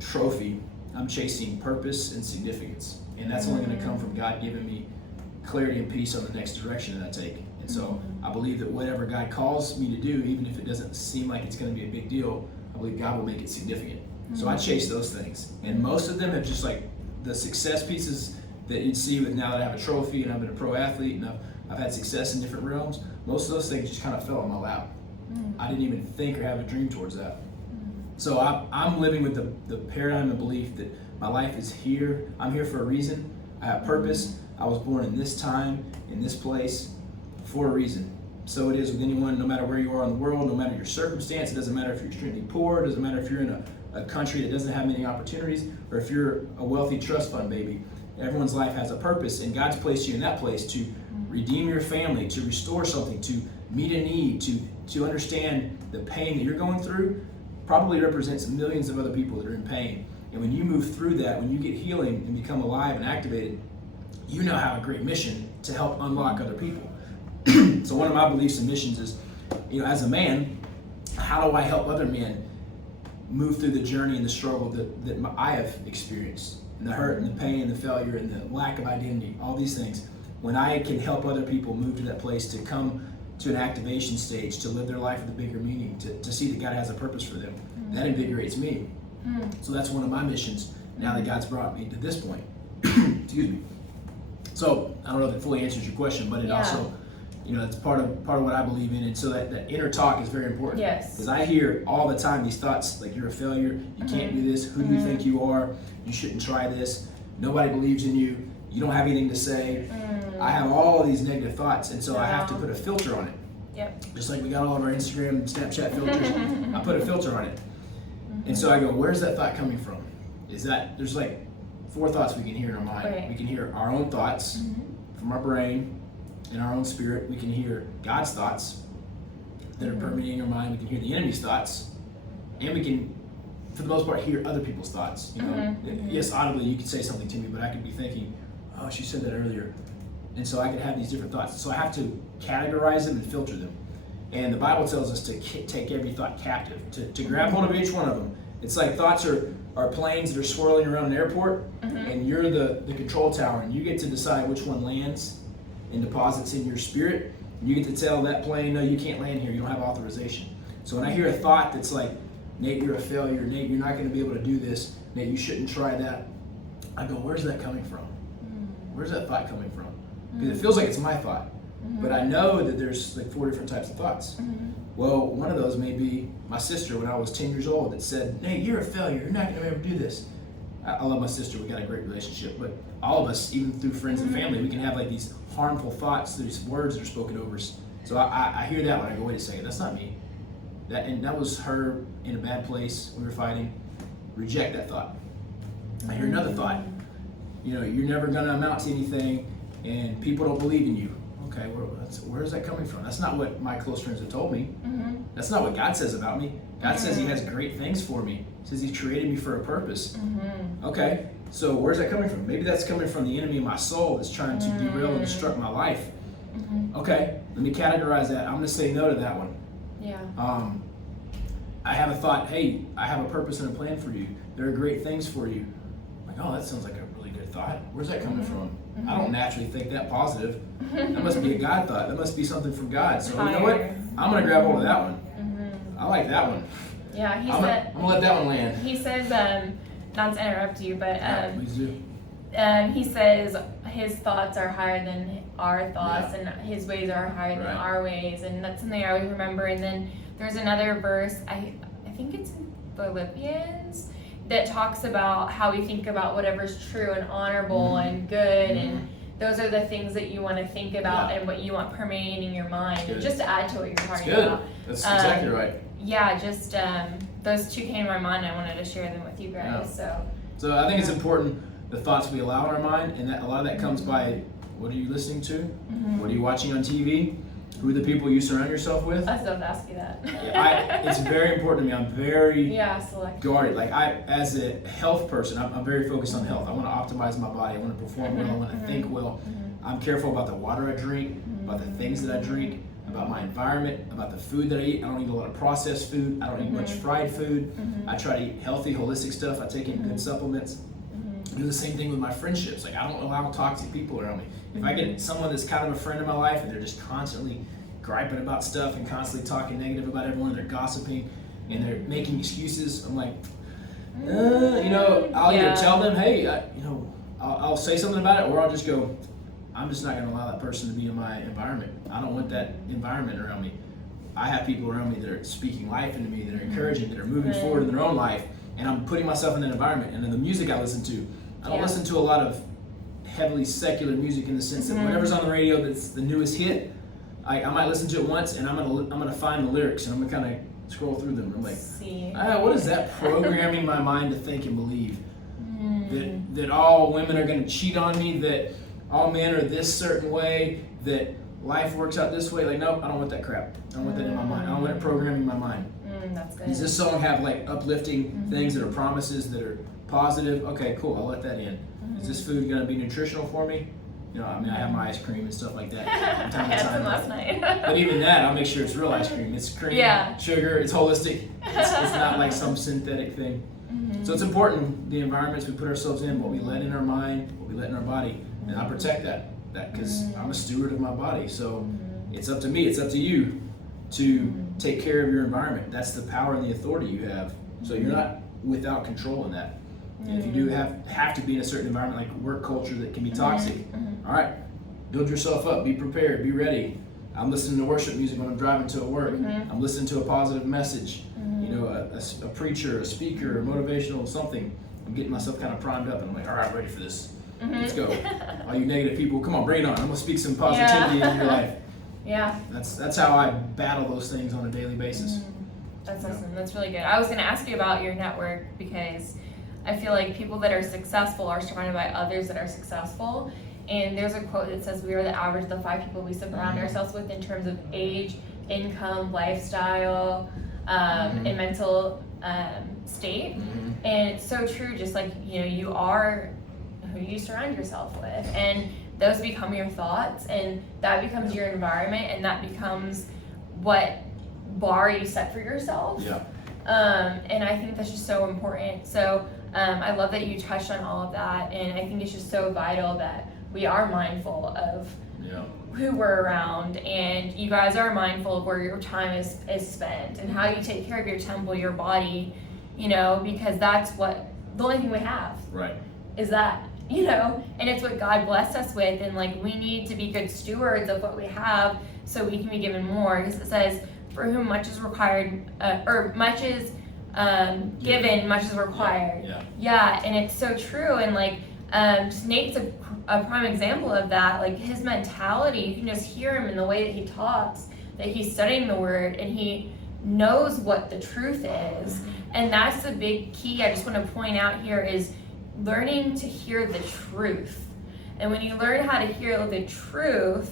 trophy. I'm chasing purpose and significance. And that's only going to come from God giving me clarity and peace on the next direction that I take. And so I believe that whatever God calls me to do, even if it doesn't seem like it's going to be a big deal, I believe God will make it significant. So I chase those things. And most of them have just like the success pieces that you'd see with now that I have a trophy and I've been a pro athlete and I've had success in different realms. Most of those things just kind of fell in my lap. I didn't even think or have a dream towards that. So I'm living with the paradigm of belief that my life is here. I'm here for a reason. I have purpose. I was born in this time, in this place, for a reason. So it is with anyone, no matter where you are in the world, no matter your circumstance. It doesn't matter if you're extremely poor. It doesn't matter if you're in a country that doesn't have many opportunities, or if you're a wealthy trust fund baby. Everyone's life has a purpose, and God's placed you in that place to redeem your family, to restore something, to meet a need, to understand the pain that you're going through probably represents millions of other people that are in pain. And when you move through that, when you get healing and become alive and activated, you now have a great mission to help unlock other people. So one of my beliefs and missions is, as a man, how do I help other men move through the journey and the struggle that I have experienced, and the hurt and the pain and the failure and the lack of identity, all these things. When I can help other people move to that place, to come to an activation stage, to live their life with a bigger meaning, to see that God has a purpose for them, that invigorates me. So that's one of my missions now that God's brought me to this point. Excuse me. So I don't know if it fully answers your question, but it also, it's part of what I believe in. And so that inner talk is very important. Yes. Because I hear all the time these thoughts like, you're a failure, you can't do this, who do you think you are, you shouldn't try this, nobody believes in you, you don't have anything to say. I have all of these negative thoughts, and so I have to put a filter on it. Yep. Just like we got all of our Instagram, Snapchat filters, I put a filter on it. And so I go, where's that thought coming from? There's like 4 thoughts we can hear in our mind. Right. We can hear our own thoughts from our brain and our own spirit. We can hear God's thoughts that are permeating our mind. We can hear the enemy's thoughts, and we can, for the most part, hear other people's thoughts. Yes, audibly you could say something to me, but I could be thinking, oh, she said that earlier. And so I could have these different thoughts. So I have to categorize them and filter them. And the Bible tells us to take every thought captive, to grab hold of each one of them. It's like thoughts are planes that are swirling around an airport, and you're the control tower, and you get to decide which one lands and deposits in your spirit. And you get to tell that plane, no, you can't land here, you don't have authorization. So when I hear a thought that's like, Nate, you're a failure, Nate, you're not going to be able to do this, Nate, you shouldn't try that, I go, where's that coming from? Where's that thought coming from? Because it feels like it's my thought, but I know that there's like 4 different types of thoughts. Well, one of those may be my sister when I was 10 years old that said, Nate, you're a failure, you're not going to ever do this. I love my sister, we got a great relationship, but all of us, even through friends and family, we can have like these harmful thoughts, these words that are spoken over us. So I hear that one, I go, wait a second, that's not me. That was her in a bad place, we were fighting. Reject that thought. I hear another thought, you're never going to amount to anything, and people don't believe in you. Okay, where is that coming from? That's not what my close friends have told me. That's not what God says about me. God says He has great things for me. He says He's created me for a purpose. Okay, so where's that coming from? Maybe that's coming from the enemy of my soul that's trying to derail and destruct my life. Okay, let me categorize that. I'm going to say no to that one. Yeah. I have a thought, hey, I have a purpose and a plan for you. There are great things for you. I'm like, oh, that sounds like a really good thought. Where's that coming from? I don't naturally think that positive. That must be a God thought. That must be something from God. So you know what? I'm going to grab hold of that one. I like that one. Yeah, I'm going to let that one land. He says, not to interrupt you, but Please do. he says his thoughts are higher than our thoughts, and his ways are higher than our ways, and that's something I always remember. And then there's another verse, I think it's in Philippians, that talks about how we think about whatever's true and honorable and good, and those are the things that you want to think about and what you want permeating in your mind. And just to add to what you're talking about. That's exactly right. Yeah, just those 2 came to my mind. I wanted to share them with you guys. So I think it's important, the thoughts we allow in our mind, and that a lot of that comes by what are you listening to? What are you watching on TV? Who are the people you surround yourself with? I was about to ask you that. It's very important to me. I'm very selective. guarded. Like as a health person, I'm very focused on health. I want to optimize my body. I want to perform well. I want to think well. I'm careful about the water I drink, about the things that I drink, about my environment, about the food that I eat. I don't eat a lot of processed food. I don't eat much fried food. I try to eat healthy, holistic stuff. I take in good supplements. I do the same thing with my friendships. Like I don't allow toxic people around me. If I get someone that's kind of a friend in my life and they're just constantly griping about stuff and constantly talking negative about everyone, they're gossiping and they're making excuses, I'm like, I'll either tell them, hey, I'll say something about it, or I'll just go, I'm just not going to allow that person to be in my environment. I don't want that environment around me. I have people around me that are speaking life into me, that are encouraging, that are moving forward in their own life, and I'm putting myself in that environment. And then the music I listen to, I don't listen to a lot of heavily secular music in the sense that whatever's on the radio that's the newest hit, I might listen to it once, and I'm gonna find the lyrics, and I'm gonna kind of scroll through them. I'm like, what is that programming my mind to think and believe? That all women are gonna cheat on me, that all men are this certain way, that life works out this way. Like, nope, I don't want that crap. I don't want that in my mind. I don't want it programming my mind. That's good. Does this song have like uplifting things that are promises that are positive? Okay, cool, I'll let that in. Is this food gonna be nutritional for me? You know, I mean, I have my ice cream and stuff like that from time to I had some time. last night. But even that, I'll make sure it's real ice cream. It's cream, sugar, it's holistic. It's not like some synthetic thing. So it's important, the environments we put ourselves in, what we let in our mind, what we let in our body. And I protect that because I'm a steward of my body. So it's up to me, it's up to you to take care of your environment. That's the power and the authority you have. So you're not without control in that. And if you do have to be in a certain environment, like work culture that can be toxic, all right, build yourself up, be prepared, be ready. I'm listening to worship music when I'm driving to work. I'm listening to a positive message, you know, a preacher, a speaker, a motivational something. I'm getting myself kind of primed up, and I'm like, all right, I'm ready for this. Let's go. All you negative people, come on, bring it on. I'm gonna speak some positivity in your life. Yeah. That's how I battle those things on a daily basis. That's awesome. That's really good. I was gonna ask you about your network because I feel like people that are successful are surrounded by others that are successful. And there's a quote that says we are the average of the 5 people we surround ourselves with in terms of age, income, lifestyle, and mental state. And it's so true, just like, you know, you are who you surround yourself with. And those become your thoughts, and that becomes your environment, and that becomes what bar you set for yourself. And I think that's just so important. So I love that you touched on all of that, and I think it's just so vital that we are mindful of who we're around, and you guys are mindful of where your time is spent and how you take care of your temple, your body, you know, because that's what the only thing we have is that, you know, and it's what God blessed us with, and like we need to be good stewards of what we have so we can be given more, because it says for whom much is required, or much is given, much is required. And it's so true. And like just Nate's a prime example of that. Like his mentality, you can just hear him in the way that he talks, that he's studying the word and he knows what the truth is. And that's the big key I just want to point out here, is learning to hear the truth. And when you learn how to hear the truth,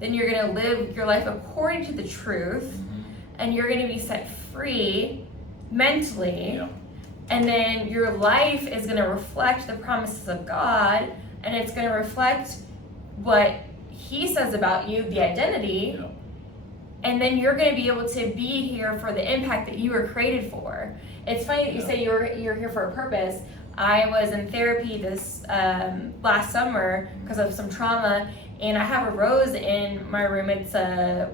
then you're going to live your life according to the truth, and you're going to be set free mentally. And then your life is going to reflect the promises of God, and it's going to reflect what He says about you, the identity. And then you're going to be able to be here for the impact that you were created for. It's funny that you say you're here for a purpose. I was in therapy this last summer because of some trauma, and I have a rose in my room. It's a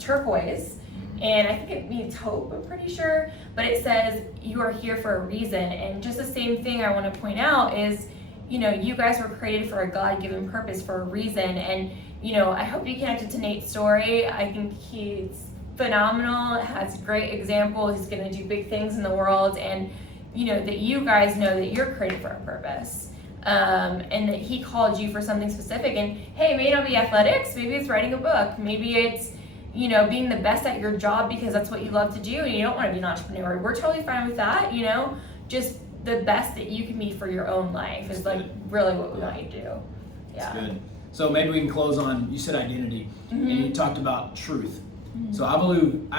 turquoise, and I think it means hope, I'm pretty sure, but it says you are here for a reason. And just the same thing I want to point out is, you know, you guys were created for a God-given purpose for a reason. And you know, I hope you connected to Nate's story. I think he's phenomenal, has great examples, he's going to do big things in the world, and you know, that you guys know that you're created for a purpose, and that He called you for something specific. And hey, it may not be athletics, maybe it's writing a book, maybe it's, you know, being the best at your job because that's what you love to do and you don't want to be an entrepreneur. We're totally fine with that, you know, just the best that you can be for your own life is like really what we want you to do. That's good. So maybe we can close on, you said identity, and you talked about truth. So I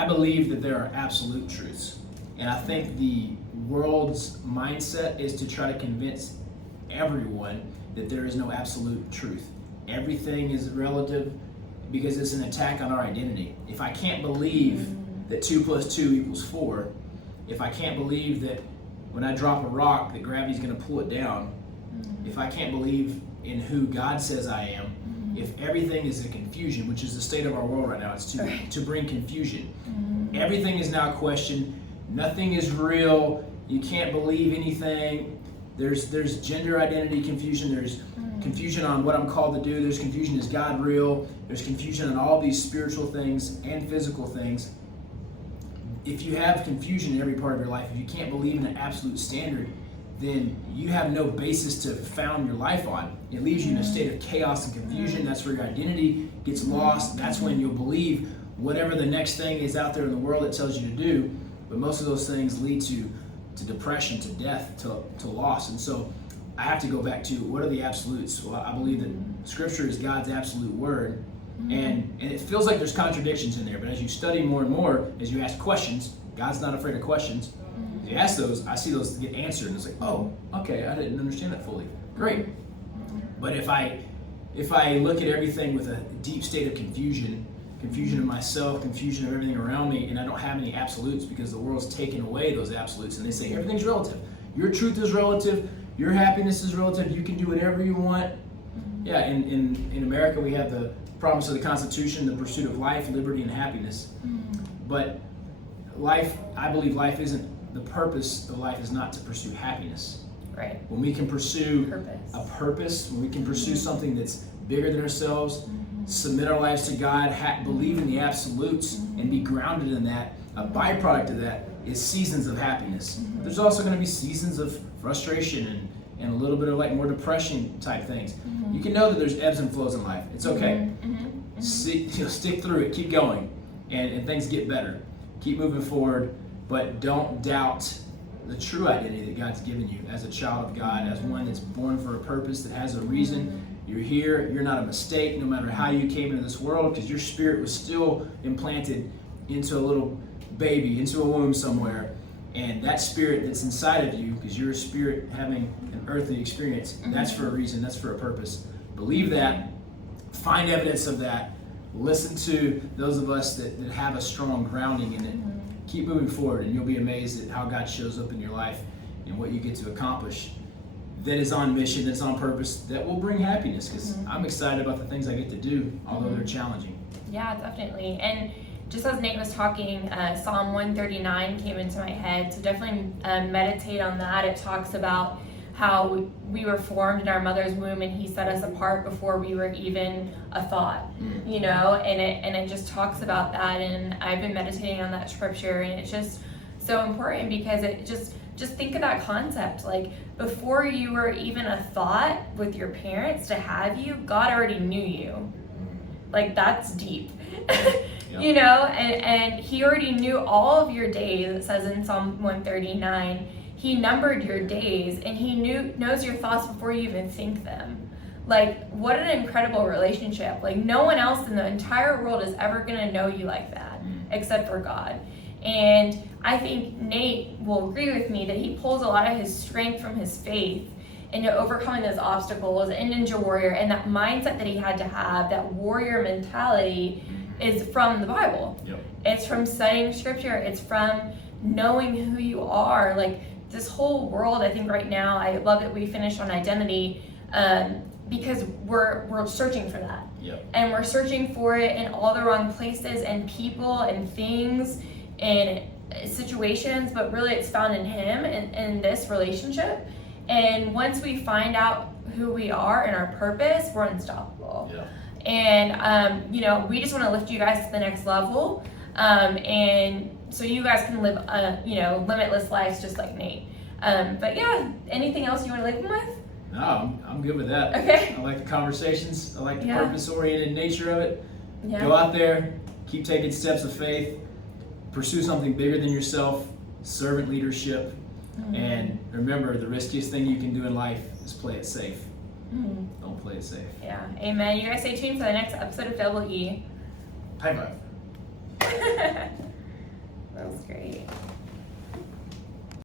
believe that there are absolute truths. And I think the world's mindset is to try to convince everyone that there is no absolute truth. Everything is relative because it's an attack on our identity. If I can't believe that 2 + 2 = 4, if I can't believe that when I drop a rock that gravity's going to pull it down, if I can't believe in who God says I am, if everything is a confusion, which is the state of our world right now, it's to bring confusion. Everything is now questioned. Nothing is real. You can't believe anything. There's gender identity confusion. There's confusion on what I'm called to do. There's confusion, is God real? There's confusion on all these spiritual things and physical things. if you have confusion in every part of your life, if you can't believe in an absolute standard, then you have no basis to found your life on. It leaves you in a state of chaos and confusion. That's where your identity gets lost. That's when you'll believe whatever the next thing is out there in the world that tells you to do. But most of those things lead to depression, to death, to loss. And so I have to go back to, what are the absolutes? Well, I believe that Scripture is God's absolute word. And it feels like there's contradictions in there, but as you study more and more, as you ask questions, God's not afraid of questions. As you ask those, I see those get answered, and it's like, oh, okay, I didn't understand that fully. Great. But if I look at everything with a deep state of confusion of myself, confusion of everything around me, and I don't have any absolutes because the world's taken away those absolutes, and they say everything's relative. Your truth is relative. Your happiness is relative. You can do whatever you want. Yeah, in America we have the promise of the Constitution, the pursuit of life, liberty, and happiness. But life, I believe life isn't, the purpose of life is not to pursue happiness. Right. When we can pursue a purpose, when we can pursue something that's bigger than ourselves, submit our lives to God, believe in the absolutes, and be grounded in that, a byproduct of that is seasons of happiness. There's also going to be seasons of frustration and a little bit of like more depression type things. You can know that there's ebbs and flows in life. It's okay. Stick through it, keep going, and things get better. Keep moving forward, but don't doubt the true identity that God's given you as a child of God, as one that's born for a purpose, that has a reason. You're here, you're not a mistake, no matter how you came into this world, because your spirit was still implanted into a little baby, into a womb somewhere. And that spirit that's inside of you, because you're a spirit having an earthly experience, that's for a reason, that's for a purpose. Believe that, find evidence of that, listen to those of us that have a strong grounding in it. Keep moving forward, and you'll be amazed at how God shows up in your life and what you get to accomplish that is on mission, that's on purpose, that will bring happiness, because I'm excited about the things I get to do, although they're challenging. Yeah, definitely. And just as Nate was talking, Psalm 139 came into my head, so definitely meditate on that. It talks about how we were formed in our mother's womb, and he set us apart before we were even a thought, you know, and it just talks about that. And I've been meditating on that scripture, and it's just so important, because it just think of that concept. Like, before you were even a thought with your parents to have you, God already knew you. Like, that's deep. You know, and he already knew all of your days. It says in Psalm 139, he numbered your days, and he knows your thoughts before you even think them. Like, what an incredible relationship. Like, no one else in the entire world is ever going to know you like that except for God. And I think Nate will agree with me that he pulls a lot of his strength from his faith into overcoming those obstacles in Ninja Warrior, and that mindset that he had to have, that warrior mentality, is from the Bible. It's from studying scripture. It's from knowing who you are. Like, this whole world, I think right now, I love that we finished on identity, because we're searching for that. And we're searching for it in all the wrong places and people and things and situations, but really it's found in him and in this relationship. And once we find out who we are and our purpose, we're unstoppable. And you know, we just want to lift you guys to the next level, and so you guys can live you know, limitless lives just like Nate. But yeah, anything else you want to leave them with? No, I'm good with that. Okay. I like the conversations. I like the purpose-oriented nature of it. Yeah. Go out there, keep taking steps of faith, pursue something bigger than yourself, servant leadership, and remember, the riskiest thing you can do in life is play it safe. Don't play it safe. Yeah, amen. You guys stay tuned for the next episode of Double E. High five. That was great.